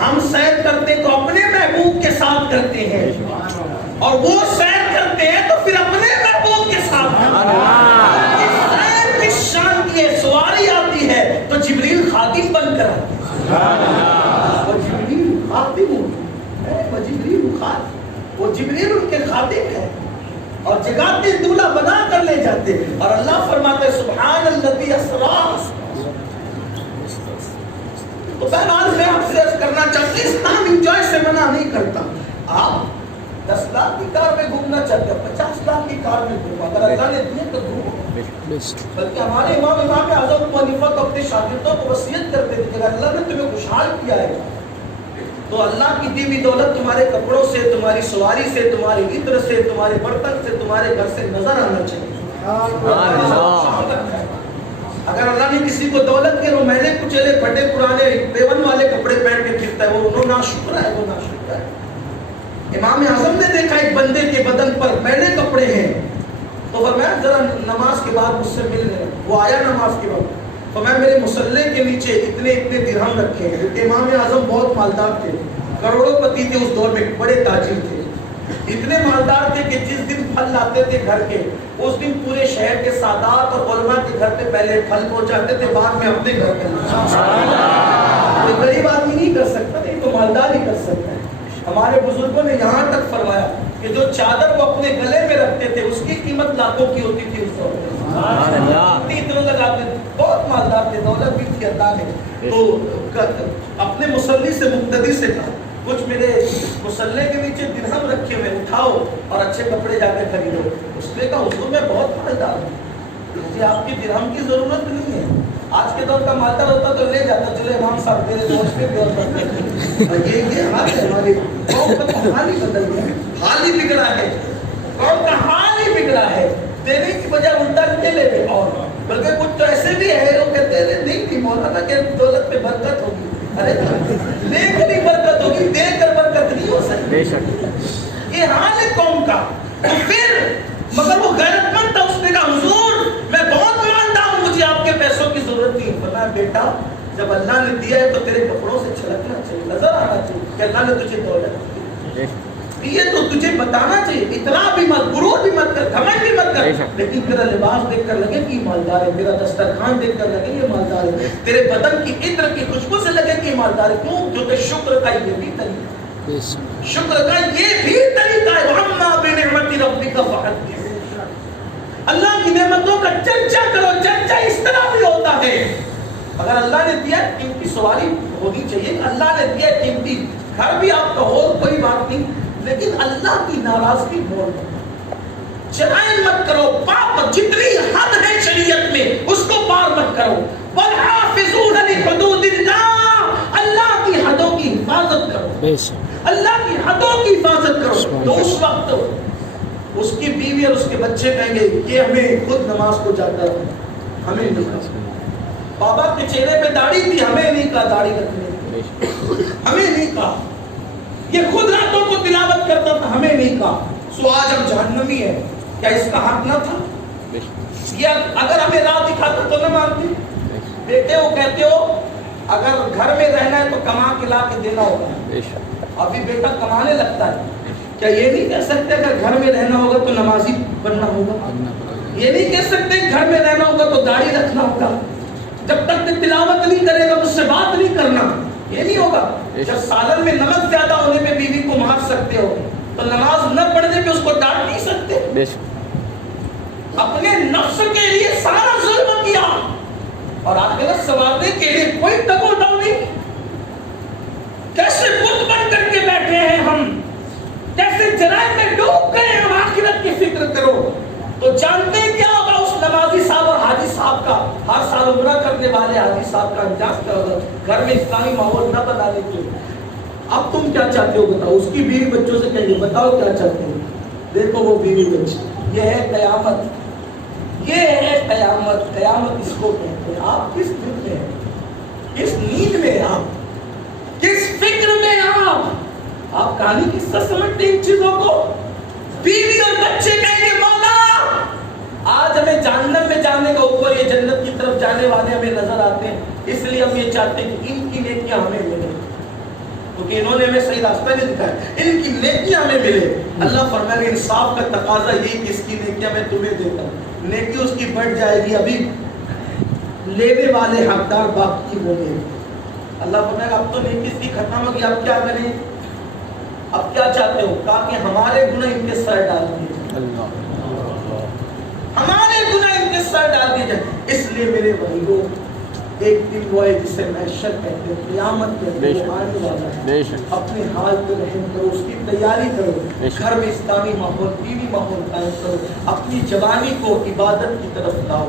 ہم سیر کرتے تو اپنے محبوب کے ساتھ کرتے ہیں, اور وہ سیر کرتے ہیں تو پھر اپنے محبوب کے ساتھ کرتے ہیں. سیر کی شان کی ہے, سواری آتی ہے تو جبریل خادم بن کر آتی ہے. وہ جبریل خادم ہے, وہ جبریل خادم, وہ جبریل ان کے خادم ہے, اور جگاتے دولہا بنا کر لے جاتے. اور اللہ فرماتے سبحان الذی اسری. تو بہرحال میں آپ سے عرض کرنا چاہتے ہیں اسلام انجوائے سے منع نہیں کرتا. آپ 10 لاکھ کی کار میں گھومنا چاہتے ہیں, 50 لاکھ کی کار میں گھومو, اگر اللہ نے دیے تو گھومو. بلکہ ہمارے امام اعظم ابو حنیفہ کو اپنے شاگردوں کو وصیت کرتے تھے کہ اللہ نے تمہیں خوشحال کیا ہے تو اللہ کی دی ہوئی دولت تمہارے کپڑوں سے, تمہاری سواری سے, تمہاری عطر سے, تمہارے برتن سے, تمہارے گھر سے نظر آنا چاہیے. اگر اللہ نے کسی کو دولت کے وہ میلے کچیلے پھٹے پرانے پیون والے کپڑے پہن کے پھرتا ہے, وہ ناشکر ہے, وہ ناشکر ہے. امام اعظم نے دیکھا ایک بندے کے بدن پر میلے کپڑے ہیں, تو فرمایا ذرا نماز کے بعد مجھ سے مل لیں. وہ آیا نماز کے بعد, فرمایا میرے مصلے کے نیچے اتنے درہم رکھے ہیں. امام اعظم بہت مالدار تھے, کروڑوں پتی تھے اس دور میں, بڑے تاجر تھے, اتنے مالدار تھے کہ جس دن پھل لاتے تھے گھر کے, اس دن پورے شہر کے سادات اور علماء کے گھر پہ پہلے پھل پہنچاتے تھے, بعد میں اپنے گھر کے. کوئی غریب آدمی نہیں کر سکتا, نہیں تو مالدار ہی کر سکتا ہے. ہمارے بزرگوں نے یہاں تک فرمایا کہ جو چادر وہ اپنے گلے میں رکھتے تھے اس کی قیمت لاکھوں کی ہوتی تھی اس دور میں. بہت مالدار تھے, دولت بھی تھی اللہ نے. تو اپنے مصلی سے مقتدی سے کہا کچھ میرے مصلے کے نیچے درہم رکھے ہوئے اٹھاؤ اور اچھے کپڑے جا کے خریدو. اس نے کہا حضور میں بہت مالدار ہوں, مجھے آپ کی درہم کی ضرورت نہیں ہے. آج کے دور کا مالدار ہوتا تو لے جاتا, چلے امام صاحب میرے دوست کے دور پر. یہ حال ہے ہماری قوم کا, حال ہی بدل گیا, حال ہی بگڑا ہے, قوم کا حال ہی بگڑا ہے. دینے کی بجائے الٹا لے لے. اور بلکہ کچھ تو ایسے بھی ہے وہ کہتے ہیں نہیں مولانا کہ دولت میں برکت ہوگی. ارے لے کر برکت ہوگی, دے کر برکت بے شک یہ حال ہے قوم کا. تو پھر مگر وہ غیرت مند تھا, اس نے کہا حضور میں بہت مالدار ہوں, مجھے آپ کے پیسوں کی ضرورت نہیں. فرمایا بیٹا جب اللہ نے دیا ہے تو تیرے کپڑوں سے چھلکنا چاہیے, نظر آنا چاہیے کہ اللہ نے تجھے دولت دی. یہ تو تجھے بتانا چاہیے, اتنا بھی مت, غرور بھی مت کر, گھمنڈ بھی مت کر, لیکن تیرا لباس دیکھ کر لگے کہ مالدار ہے, تیرا دسترخوان دیکھ کر لگے یہ مالدار ہے, تیرے بدن کی عطر کی خوشبو سے لگے کہ یہ مالدار ہے. کیوں؟ کیونکہ شکر کا یہ بھی طریقہ, شکر کا یہ بھی طریقہ ہے. وَأَمَّا بِنِعْمَتِ رَبِّكَ فَحَدِّثْ, اللہ کی نعمتوں کا چرچا کرو. چرچا اس طرح بھی ہوتا ہے, اگر اللہ نے دیا قیمتی سواری ہونی چاہیے, اللہ نے دیا قیمتی گھر بھی آپ کا ہو, کوئی بات نہیں, لیکن اللہ کی ناراضگی مول جرائم مت کرو. پاپ جتنی حد ہے شریعت میں اس کو پار مت کرو. وَالْحَافِظُونَ لِحُدُودِ اللَّهِ, اللہ کی حدوں کی حفاظت کرو, اللہ کی حدوں کی حفاظت کرو. تو اس وقت اس کی بیوی اور اس کے بچے کہیں گے کہ ہمیں خود نماز کو جاتا ہے, ہمیں نہیں کہا. بابا کے چہرے پہ داڑھی تھی, ہمیں نہیں کہا داڑھی رکھنے, ہمیں نہیں کہا. یہ خود راتوں کو تلاوت کرتا تھا, ہمیں نہیں کہا. سو آج ہم جہنمی ہیں, کیا اس کا حق نہ تھا؟ یہ اگر ہمیں راہ دکھاتا تو نہ مانتے. بیٹے وہ کہتے ہو اگر گھر میں رہنا ہے تو کما کے لا کے دینا ہوگا. ابھی بیٹا کمانے لگتا ہے, کیا یہ نہیں کہہ سکتے اگر گھر میں رہنا ہوگا تو نمازی بننا ہوگا؟ یہ نہیں کہہ سکتے گھر میں رہنا ہوگا تو داڑھی رکھنا ہوگا. جب تک کہ تلاوت نہیں کرے گا مجھ سے بات نہیں کرنا, یہ نہیں ہوگا. جب سالن میں نمک زیادہ ہونے پہ بیوی کو مار سکتے ہو تو نماز نہ پڑھنے پہ اس کو ڈانٹ نہیں سکتے. اپنے نفس کے لیے سارا ظلم کیا اور آخرت سنوارنے کے لیے کوئی تگ و دو نہیں. کیسے بت بن کر کے بیٹھے ہیں ہم, کیسے جرائم میں ڈوب گئے ہم. آخرت کی فکر کرو تو جانتے کیا ہوگا اس نمازی صاحب اور حاجی صاحب کا, ہر سال عمرہ کرنے والے حاجی صاحب کا انجام کیا ہوگا. گھر میں اسلامی ماحول نہ بنانے کے لیے اب تم کیا چاہتے ہو بتاؤ. اس کی بیوی بچوں سے کہیں گے بتاؤ کیا چاہتے ہو. دیکھو وہ بیوی بچے, یہ ہے قیامت, یہ ہے قیامت. قیامت اس کو کہتے ہیں. آپ کس دن میں ہیں, کس نیند میں, آپ کس فکر میں, آپ کہانی قصہ سمجھتے ہیں ان چیزوں کو. بیوی اور بچے کہیں گے مولا آج ہمیں جہنم میں جانے کا اوپر, یہ جنت کی طرف جانے والے ہمیں نظر آتے ہیں, اس لیے ہم یہ چاہتے ہیں کہ ان کی نیکیاں ہمیں ملے, کیونکہ انہوں نے ہمیں صحیح راستہ نہیں دکھایا, ان کی نیکیاں ہمیں ملے. اللہ فرمائے انصاف کا تقاضا یہ کہ اس کی نیکیاں میں تمہیں دیتا ہوں, نیکی اس کی بڑھ جائے گی. ابھی لینے والے حقدار باپ کی وہ گئے. اللہ فرمائے اب تو نیکی اس کی ختم ہوگی, اب کیا کریں, اب کیا چاہتے ہو. کہا کہ ہمارے گناہ ان کے سر ڈال دیے, ہمارے گناہ ان کے سر ڈال دیے جائیں. اس لیے میرے بھائیوں ایک دن وہ ہے جسے محشر کہتے ہیں, قیامت کہتے ہیں, وہ آنے والا ہے. اپنے حال پہ رحم کرو, اس کی تیاری کرو, گھر میں اسلامی ماحول, بیوی ماحول قائم کرو, اپنی جوانی کو عبادت کی طرف لاؤ.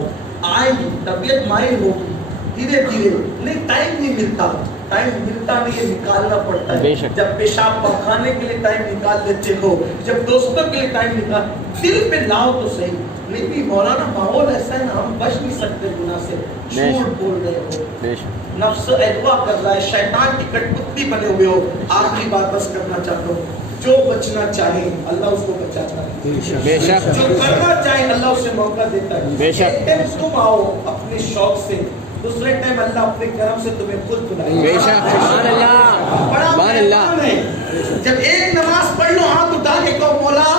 آئیں گی, طبیعت مائل ہوگی دھیرے دھیرے, نہیں ٹائم نہیں ملتا, ٹائم ملتا نہیں ہے, نکالنا پڑتا ہے. جب پیشاب پخانے کے لیے ٹائم نکال لیتے ہو, جب دوستوں کے لیے ٹائم نکال, دل پہ لاؤ تو صحیح. لیکن مولانا ماحول ایسا ہے نا, ہم بچ نہیں سکتے گناہ سے. جھوٹ بول رہے ہو, نفس اغوا کر رہا ہے, شیطان کی کٹپتلی بنے ہوئے ہو. آخری بات بس کرنا چاہتا ہوں, جو بچنا چاہے اللہ اس کو بچاتا ہے, جو کرنا چاہے اللہ اسے موقع دیتا ہے. ایک ٹائم تم آؤ اپنے شوق سے, دوسرے ٹائم اللہ اپنے کرم سے تمہیں خود بلائے. بڑا مہربان ہے. جب ایک نماز پڑھ لو ہاتھ اٹھا کے کہو مولا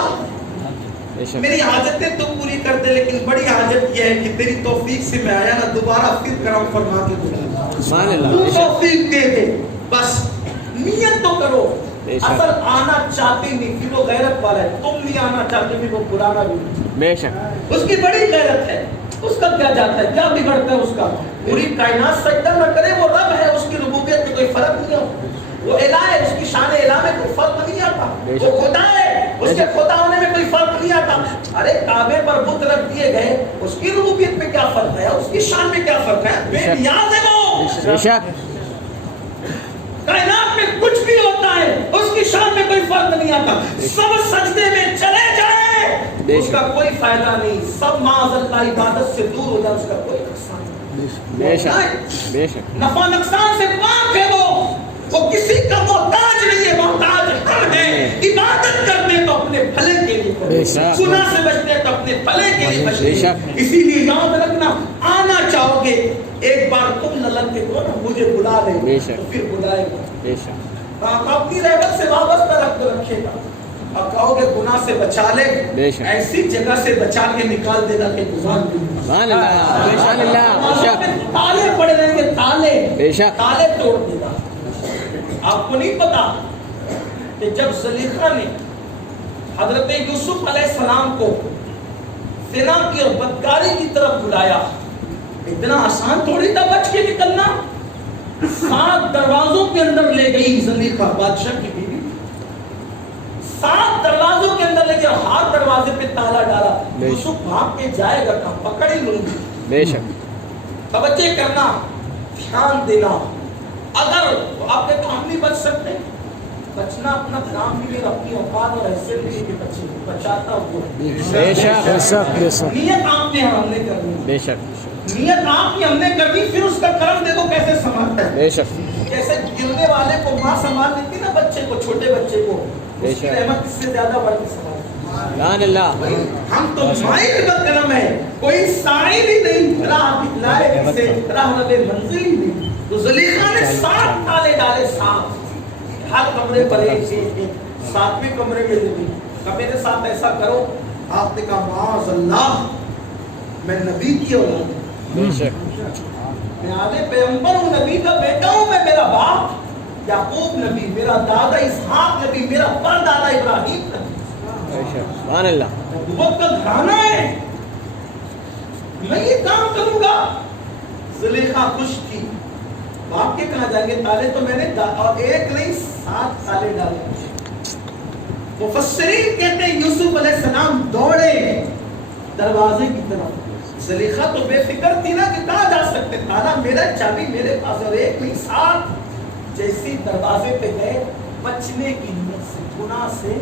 میری حاجتیں تو پوری کر دے, لیکن بڑی حاجت یہ ہے کہ تیری توفیق سے میں آیا نا, دوبارہ پھر کرم فرما کے بلا, تو توفیق دے دے. بس نیت تو کرو, اصل آنا چاہتے نہیں, پھر وہ غیرت والا ہے. تم نہیں آنا چاہتے بھی, وہ پرانا بھی بے شک, اس کی بڑی غیرت ہے. اس کا کیا جاتا ہے, کیا بگڑتا ہے اس کا. پوری کائنات سجدہ نہ کرے, وہ رب ہے, اس کی ربوبیت میں کوئی فرق نہیں ہو. وہ الہ ہے, اس کی شان الہ میں کوئی فرق نہیں آتا. وہ خدا ہے, اس کے خدا ہونے میں کوئی فرق نہیں آتا. ارے کعبے پر بت رکھ دیے گئے, اس کی ربوبیت میں کیا فرق ہے, اس کی شان میں کیا فرق ہے. بے نیاز ہے وہ, بے شک. کائنات میں کچھ بھی ہوتا ہے, اس کی شان میں کوئی فرق نہیں آتا. سب سجدے میں چلے جائیں, اس کا کوئی فائدہ نہیں. سب معاذ اللہ عبادت سے دور ہو جائے, اس کا کوئی نقصان نہیں. بے شک, بے شک. نفع نقصان سے پاک ہے وہ, وہ کسی کا محتاج نہیں ہے، محتاج ہم ہیں۔ عبادت کرتے تو اپنے بھلے کے لیے کریں، گناہ سے بچتے تو اپنے بھلے کے لیے بچیں۔ اسی لیے یاد رکھنا، آنا چاہو گے ایک بار تم للن کے دو نا مجھے بلا لے تو پھر بلائے گا، اپنی رحمت سے وابستہ رکھ کے رکھے گا۔ اور کہو گے گناہ سے بچا لے، ایسی جگہ سے بچا کے نکال دے گا کہ گمان تالے پڑے رہیں گے، تالے توڑ دے گا۔ آپ کو نہیں پتا کہ جب زلیخا نے حضرت یوسف علیہ السلام کو زنا کی اور بدکاری کی طرف بلایا، اتنا آسان تھوڑی تھا بچ کے نکلنا۔ 7 دروازوں کے اندر لے گئی زلیخا، بادشاہ کی بیوی، 7 دروازوں کے اندر لے کے ہر دروازے پہ تالا ڈالا۔ یوسف بھاگ کے جائے گا کہاں، پکڑ ہی لوں گی۔ بے شک توجہ کرنا، دھیان دینا۔ اگر آپ نے کہا ہم نہیں بچ سکتے، بچنا اپنا کام بھی ہے، اپنی اوقات اور حیثیت بھی ہے کہ بچے بچاتا وہ ہے۔ بے شک نیت آپ نے ہم نے کرنی، بے شک نیت آپ کی ہم نے کرنی، پھر اس کا کرم دیکھو کیسے سنبھالتا ہے۔ بے شک جیسے گرنے والے کو ماں سنبھال لیتی نا بچے کو، چھوٹے بچے کو، اس کی رحمت اس سے زیادہ بڑھ کے سنبھالتی۔ سبحان اللہ۔ ہم تو مائل بدکرم ہے، کوئی سائل ہی نہیں، راہ دکھلائے کسے، راہ رب منزل ہی نہیں۔ تو زلیخا نے 7 تالے ڈالے، 7 ہر کمرے پر ایک، 7ویں کمرے میں دی کہ میرے ساتھ ایسا کرو۔ آپ نے کہا معاذ اللہ، میں نبی کی اولاد ہوں، بے شک میں آدھے پیغمبر ہوں، نبی کا بیٹا ہوں میں، میرا باپ یعقوب نبی، میرا دادا اسحاق نبی، میرا پردادا ابراہیم نبی، سبحان اللہ۔ نبوت کا گھرانہ ہے، میں یہ کام کروں گا۔ زلیخا خوش تھی، باپ کے کہاں جائیں گے، تالے تو میں نے اور ایک نہیں 7 تالے ڈالے۔ مفسرین کہتے ہیں یوسف علیہ السلام دوڑے دروازے کی طرف، زلیخا تو بے فکر تھی نا کہ کہاں جا سکتے، تالا میرا، چابی میرے پاس، اور ایک نہیں 7۔ جیسی دروازے پہ گئے، بچنے کی نیت سے، گناہ سے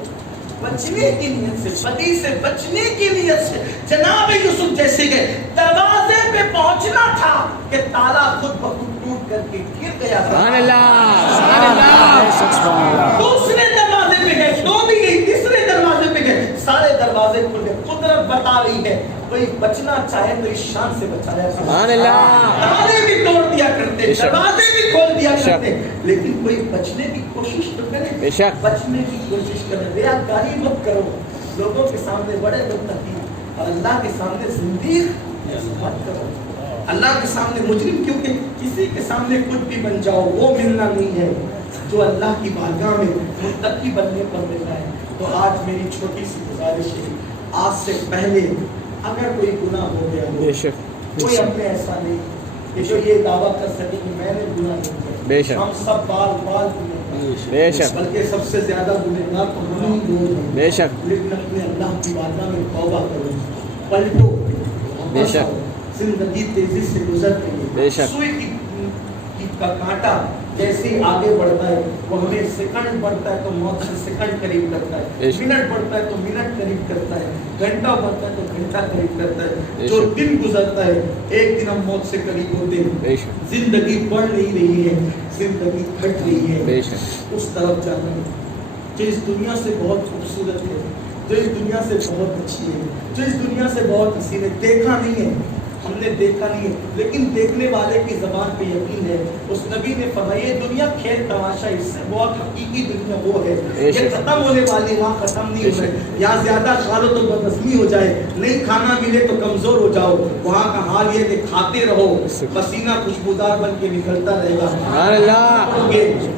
بچنے کی نیت سے، بدی سے بچنے کی نیت سے جناب یوسف جیسے گئے، دروازے پہ پہنچنا تھا کہ تالا خود بخود ٹوٹ کر کے گر گیا۔ سبحان اللہ، سبحان اللہ۔ دوسرے دروازے پہ گئے، 2 بھی گئی، تیسرے دروازے پہ گئے، سارے دروازے کھلے۔ قدرت بتا رہی ہے کوئی بچنا چاہے تو اس شان سے بچایا۔ سبحان اللہ۔ دروازے بھی توڑ دیا کرتے، دروازے بھی کھول دیا کرتے، لیکن کوئی بچنے کی کوشش تو کرے، بے شک بچنے کی کوشش کرے۔ ریاکاری مت کرو، لوگوں کے سامنے بڑے متقی اور اللہ کے سامنے زندیق مت کرو۔ اللہ کے سامنے مجرم، کیونکہ کسی کے سامنے کچھ بھی بن جاؤ وہ ملنا نہیں ہے جو اللہ کی بارگاہ میں متقی بننے پر ملنا ہے۔ تو آج میری چھوٹی سی گزارش ہے، آج سے پہلے اگر کوئی گناہ ہو گیا ہو، بے شک کوئی اپنے ایسا نہیں کہ جو یہ دعویٰ کر سکے کہ میں نے گناہ نہیں بے کیا۔ شک ہم سب بال گناہ، بے شک بلکہ سب سے زیادہ گنہگار تو ہم ہی لوگ ہیں۔ بے شک لیکن اپنے اللہ کی بارگاہ میں توبہ کرو، پلٹو، بے شک زندگی تیزی سے گزر رہی بے ہے۔ شک سوئی کا کانٹا جیسے ہی آگے بڑھتا ہے وہ ہمیں سیکنڈ بڑھتا ہے تو موت سے سیکنڈ قریب کرتا ہے، منٹ بڑھتا ہے تو منٹ قریب کرتا ہے، گھنٹہ بڑھتا ہے تو گھنٹہ قریب کرتا ہے۔ جو دن گزرتا ہے ایک دن ہم موت سے قریب ہوتے ہیں۔ زندگی بڑھ نہیں رہی ہے، زندگی گھٹ رہی ہے۔ اس طرف جانا ہے جو اس دنیا سے بہت خوبصورت ہے، جو اس دنیا سے بہت اچھی ہے، جو اس دنیا سے بہت حسین ہے، دیکھا نہیں ہے، ہم نے دیکھا نہیں ہے، لیکن دیکھنے والے کی زبان پہ یقین ہے۔ اس نبی نے فرمایا یہ دنیا کھیل تماشا، اس سے بہت حقیقی دنیا وہ ہے، یہ ختم ہونے والی، وہاں ختم نہیں ہو جائے، یہاں زیادہ کھا لو تو بدہضمی ہو جائے، نہیں کھانا ملے تو کمزور ہو جاؤ، وہاں کا حال یہ کہ کھاتے رہو، پسینہ خوشبودار بن کے نکلتا رہے گا،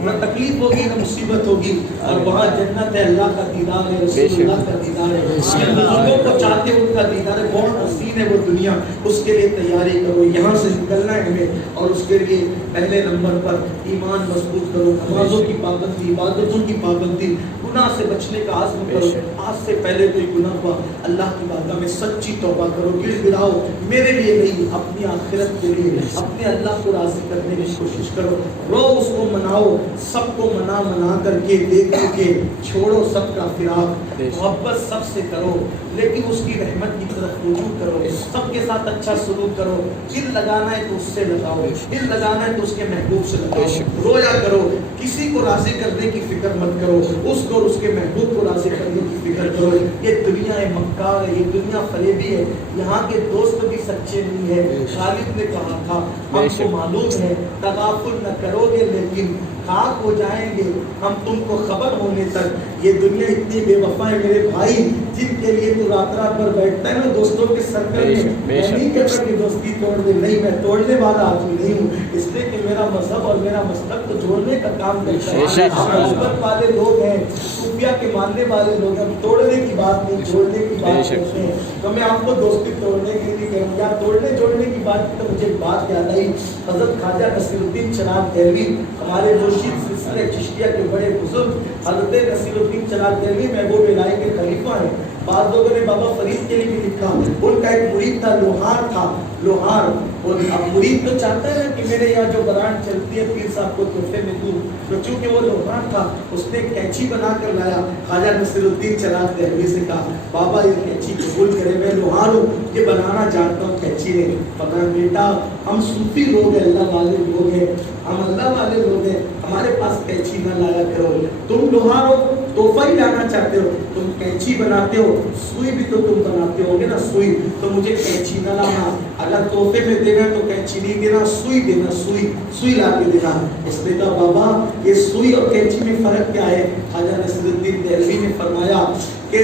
نہ تکلیف ہوگی نہ مصیبت ہوگی، اور وہاں جنت ہے، اللہ کا دیدار ہے، رسول اللہ کا دیدار ہے، بزرگوں کو چاہتے ان کا دیدار ہے، بہت حسین ہے وہ دنیا، اس کے لیے تیاری کرو، یہاں سے نکلنا ہے ہمیں، اور اس کے لیے پہلے نمبر پر ایمان مضبوط کرو، نمازوں کی پابندی، عبادتوں کی پابندی، گناہ سے بچنے کا عزم کرو۔ آج سے پہلے کوئی گناہ ہوا اللہ کی بارگاہ میں سچی توبہ کرو، گڑ گڑاؤ، میرے لیے نہیں اپنی آخرت کے لیے، اپنے اللہ کو راضی کرنے کی کوشش کرو، رو اس کو مناؤ، سب کو منا کر کے دیکھ کے چھوڑو سب کا فراق، محبت سب سے کرو، لیکن اس کی رحمت کی طرف رجوع کرو، سب کے ساتھ اچھا سلوک کرو، دل لگانا ہے تو اس سے لگاؤ، دل لگانا ہے تو اس کے محبوب سے لگاؤ، رویا کرو، کسی کو راضی کرنے کی فکر مت کرو، اس کو اور اس کے محبوب کو راضی کرنے کی فکر کرو۔ یہ دنیا ہے مکار ہے، یہ دنیا فریبی ہے، یہاں کے دوست بھی سچے نہیں ہے۔ خالد نے کہا تھا ہم کو معلوم ہے تغافل نہ کرو گے لیکن خاک ہو جائیں گے ہم تم کو خبر ہونے تک۔ یہ دنیا اتنی بے وفا ہے میرے بھائی، جن کے لیے تو رات رات بھر بیٹھتا ہے نا دوستوں کے سرکل میں، میں نہیں کہتا کہ دوستی توڑ دے، نہیں، میں توڑنے والا آدمی نہیں ہوں، اس لیے کہ میرا مذہب اور میرا مسلک تو جوڑنے کا کام کرتا ہے۔ ہم محبت والے لوگ ہیں، صوفیہ کے ماننے والے لوگ ہیں، ہم توڑنے کی بات نہیں جوڑنے کی بات کرتے ہیں۔ تو میں آپ کو دوستی توڑنے کے لیے کہوں گا، توڑنے جوڑنے کی بات کی تو مجھے ایک بات یاد آئی۔ حضرت خواجہ نصیر الدین چراغ دہلوی، ہمارے مرشد سلسلہ چشتیہ کے بڑے بزرگ حضرت نصیر الدین چراغ دہلوی محبوب الہی کے خلیفہ ہیں۔ بعض لوگوں نے بابا فرید کے لیے بھی لکھا، ان کا ایک مرید تھا، لوہار تھا، لوہار۔ اور اب مرید تو چاہتا ہے نا کہ میرے یہاں جو برانڈ چلتی ہے پیر صاحب کو تحفے میں دوں، تو چونکہ وہ لوہار تھا اس نے کینچی بنا کر لایا، خواجہ نصیر الدین چراغ دہلوی سے کہا بابا یہ کینچی قبول کرے، میں لوہار ہوں، یہ بنانا جانتا ہوں کینچی نے۔ فرمایا بیٹا ہم صوفی لوگ ہیں، اللہ والے لوگ ہیں، ہم اللہ والے لوگ ہیں، ہمارے پاس کینچی نہ لایا کرو، تم لوہار ہو تحفہ ہی لانا چاہتے ہو، تم کینچی بناتے ہو، سوئی بھی تو تم بناتے ہو گے نا، سوئی، تو مجھے کینچی نہ لانا، اگر تحفے میں دینا تو کینچی نہیں دینا، سوئی دینا، سوئی لا کے دینا۔ اس نے کہا بابا یہ سوئی اور کینچی میں فرق کیا ہے؟ خواجہ نصیر الدین دہلوی نے فرمایا کہ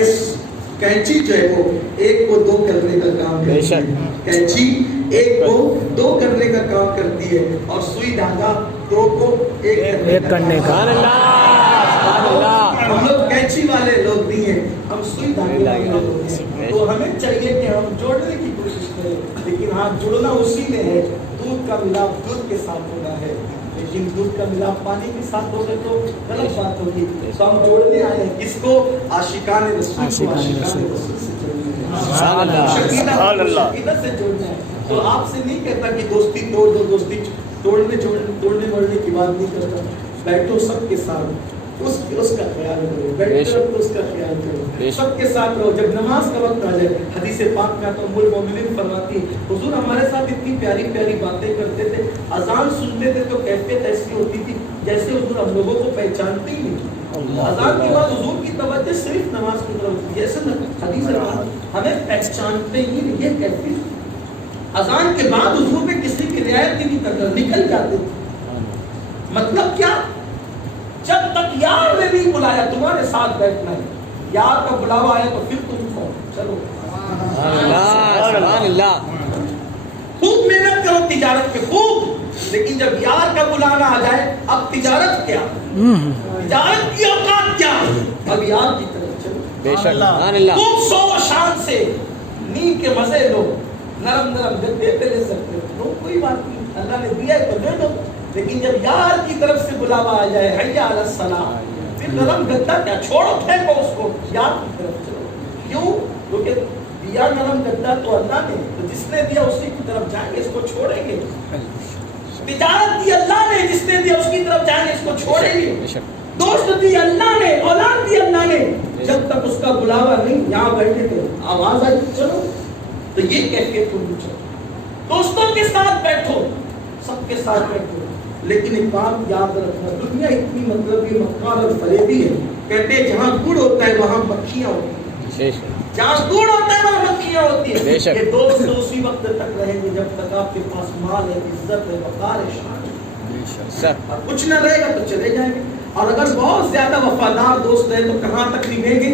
کینچی جو ہے وہ ایک کو دو کرنے کا کام کرتی ہے، کینچی ایک کو دو کرنے کا کام کرتی ہے، اور سوئی دھاگا دو کو ایک کرنے کا۔ ہم لوگ کینچی والے لوگ نہیں ہیں، ہم سوئی دھاگے والے لوگ ہیں، تو ہمیں چاہیے کہ ہم جوڑنے کی کوشش کریں، لیکن ہاں جڑنا اسی میں ہے، دودھ کا ملاپ دودھ کے ساتھ ہونا ہے، لیکن دودھ کا ملاپ پانی کے ساتھ ہوگا تو غلط بات ہوگی۔ تو ہم جوڑنے آئے ہیں کس کو؟ عاشقان رسول کو عاشقان رسول سے جوڑنا ہے، شکینہ سے جوڑنا ہے۔ تو آپ سے نہیں کہتا کہ دوستی توڑ دو، دوستی توڑنے مرنے کی بات نہیں کرتا، بیٹھو سب کے ساتھ، اس کا خیال کرو، بیٹھو تو اس کا خیال کرو، سب کے ساتھ رہو۔ جب نماز کا وقت آ جائے، حدیث پاک میں تو ام المومنین فرماتی ہے حضور ہمارے ساتھ اتنی پیاری پیاری باتیں کرتے تھے، اذان سنتے تھے تو کیفیت ایسی ہوتی تھی جیسے حضور ہم لوگوں کو پہچانتے ہی نہیں۔ اذان کے بعد حضور کی توجہ صرف نماز کی طرف ہوتی ہے، جیسے حدیث ہمیں پہچانتے ہی نہیں، یہ کیفیت۔ اذان کے بعد حضور میں کسی کی رعایت نہیں کرتے، نکل جاتے تھے۔ مطلب کیا؟ جب تک یار نے نہیں بلایا تمہارے ساتھ بیٹھنا ہے، یار کا بلاوا آیا تو پھر تم کھاؤ، چلو سبحان اللہ، خوب محنت کرو تجارت پہ خوب، لیکن جب یار کا بلانا آ جائے اب تجارت کیا، تجارت کی اوقات کیا، اب یار کی طرف چلو، بے شک، سبحان اللہ، خوب سو شان سے، نیند کے مزے لو، نرم نرم گدے پہ لے سکتے ہو، کوئی بات نہیں، اللہ نے دیا ہے تو دے دو، لیکن جب یار کی طرف سے بلاوا آ جائے حیا علی الصلاۃ، پھر نرم گدا کیا، چھوڑو پھینکو اس کو، یار کی طرف چلو۔ کیوں؟ کیونکہ دیا نرم گدا تو اللہ نے، تو جس نے دیا اسی کی طرف جائیں گے، اس کو چھوڑیں گے۔ تجارت دی اللہ نے، جس نے دیا اس کی طرف جائیں گے، اس کو چھوڑیں گے۔ دوست دی اللہ نے، اولاد دی اللہ نے، جب تک اس کا بلاوا نہیں، یہاں بیٹھے تھے آواز آئی چلو، تو یہ کیفیت ہونی چاہیے۔ دوستوں کے ساتھ بیٹھو، سب کے ساتھ بیٹھو، لیکن ایک بات یاد رکھنا، دنیا اتنی مطلبی مکار اور فریبی ہے، کہتے ہیں جہاں گڑ ہوتا ہے وہاں مکھیاں ہوتی ہیں، جہاں گڑ ہوتا ہے وہاں مکھیاں ہوتی ہیں۔ یہ دوست اسی وقت تک رہیں گے جب تک آپ کے پاس مال ہے، عزت ہے، وقار ہے، شان ہے، اور کچھ نہ رہے گا تو چلے جائیں گے۔ اور اگر بہت زیادہ وفادار دوست ہے تو کہاں تک نبھیں گے؟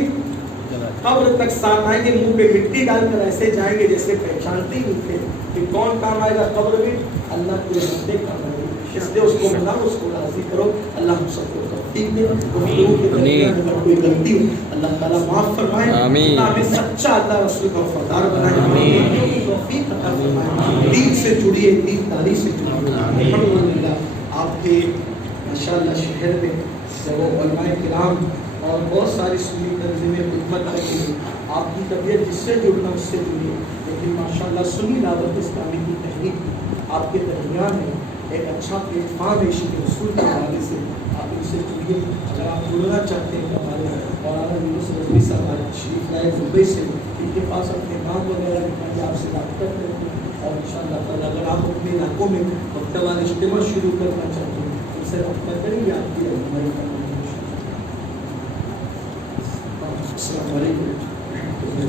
قبر تک ساتھ آئیں گے، منہ پہ مٹی ڈال کر ایسے جائیں گے جیسے پہچانتے ہی نہیں تھے کہ کون کام آئے گا قبر میں، اللہ کے بندے کام آئے گا۔ اس لیے اس کو بلاؤ، اس کو راضی کرو۔ اللہ ہم سب کو توفیق دے، گفتگو کے درمیان اگر کوئی غلطی ہو اللہ تعالیٰ معاف فرمائے، اللہ ہمیں سچا اللہ رسول کا وفادار بنائے، توفیق عطا فرمائے، دین سے جڑیے، دین داری سے جڑیے۔ الحمدللہ آپ کے ماشاءاللہ شہر میں وہ علماء کرام اور بہت ساری سنی تنظیمیں خدمت آئی ہیں، آپ کی طبیعت جس سے جڑنا اس سے جڑیے، لیکن ماشاءاللہ سنی دعوت اسلامی کی تحریک آپ کے درمیان ہے، ایک اچھا پلیٹ فارم ہے عشق رسول کے حوالے سے، آپ ان سے جڑیے۔ اگر آپ جڑنا چاہتے ہیں تو ہمارے مولانا یونس رضوی صاحب تشریف لائے دبئی سے، کے پاس اپنے کام وغیرہ نکالیے، آپ سے رابطہ کریں اور انشاءاللہ تعالیٰ اگر آپ اپنے علاقوں میں مکتبہ اجتماع شروع کرنا چاہتے ہیں ان سے رابطہ کریں گے، آپ کی رہنمائی کریں گے۔ السلام علیکم۔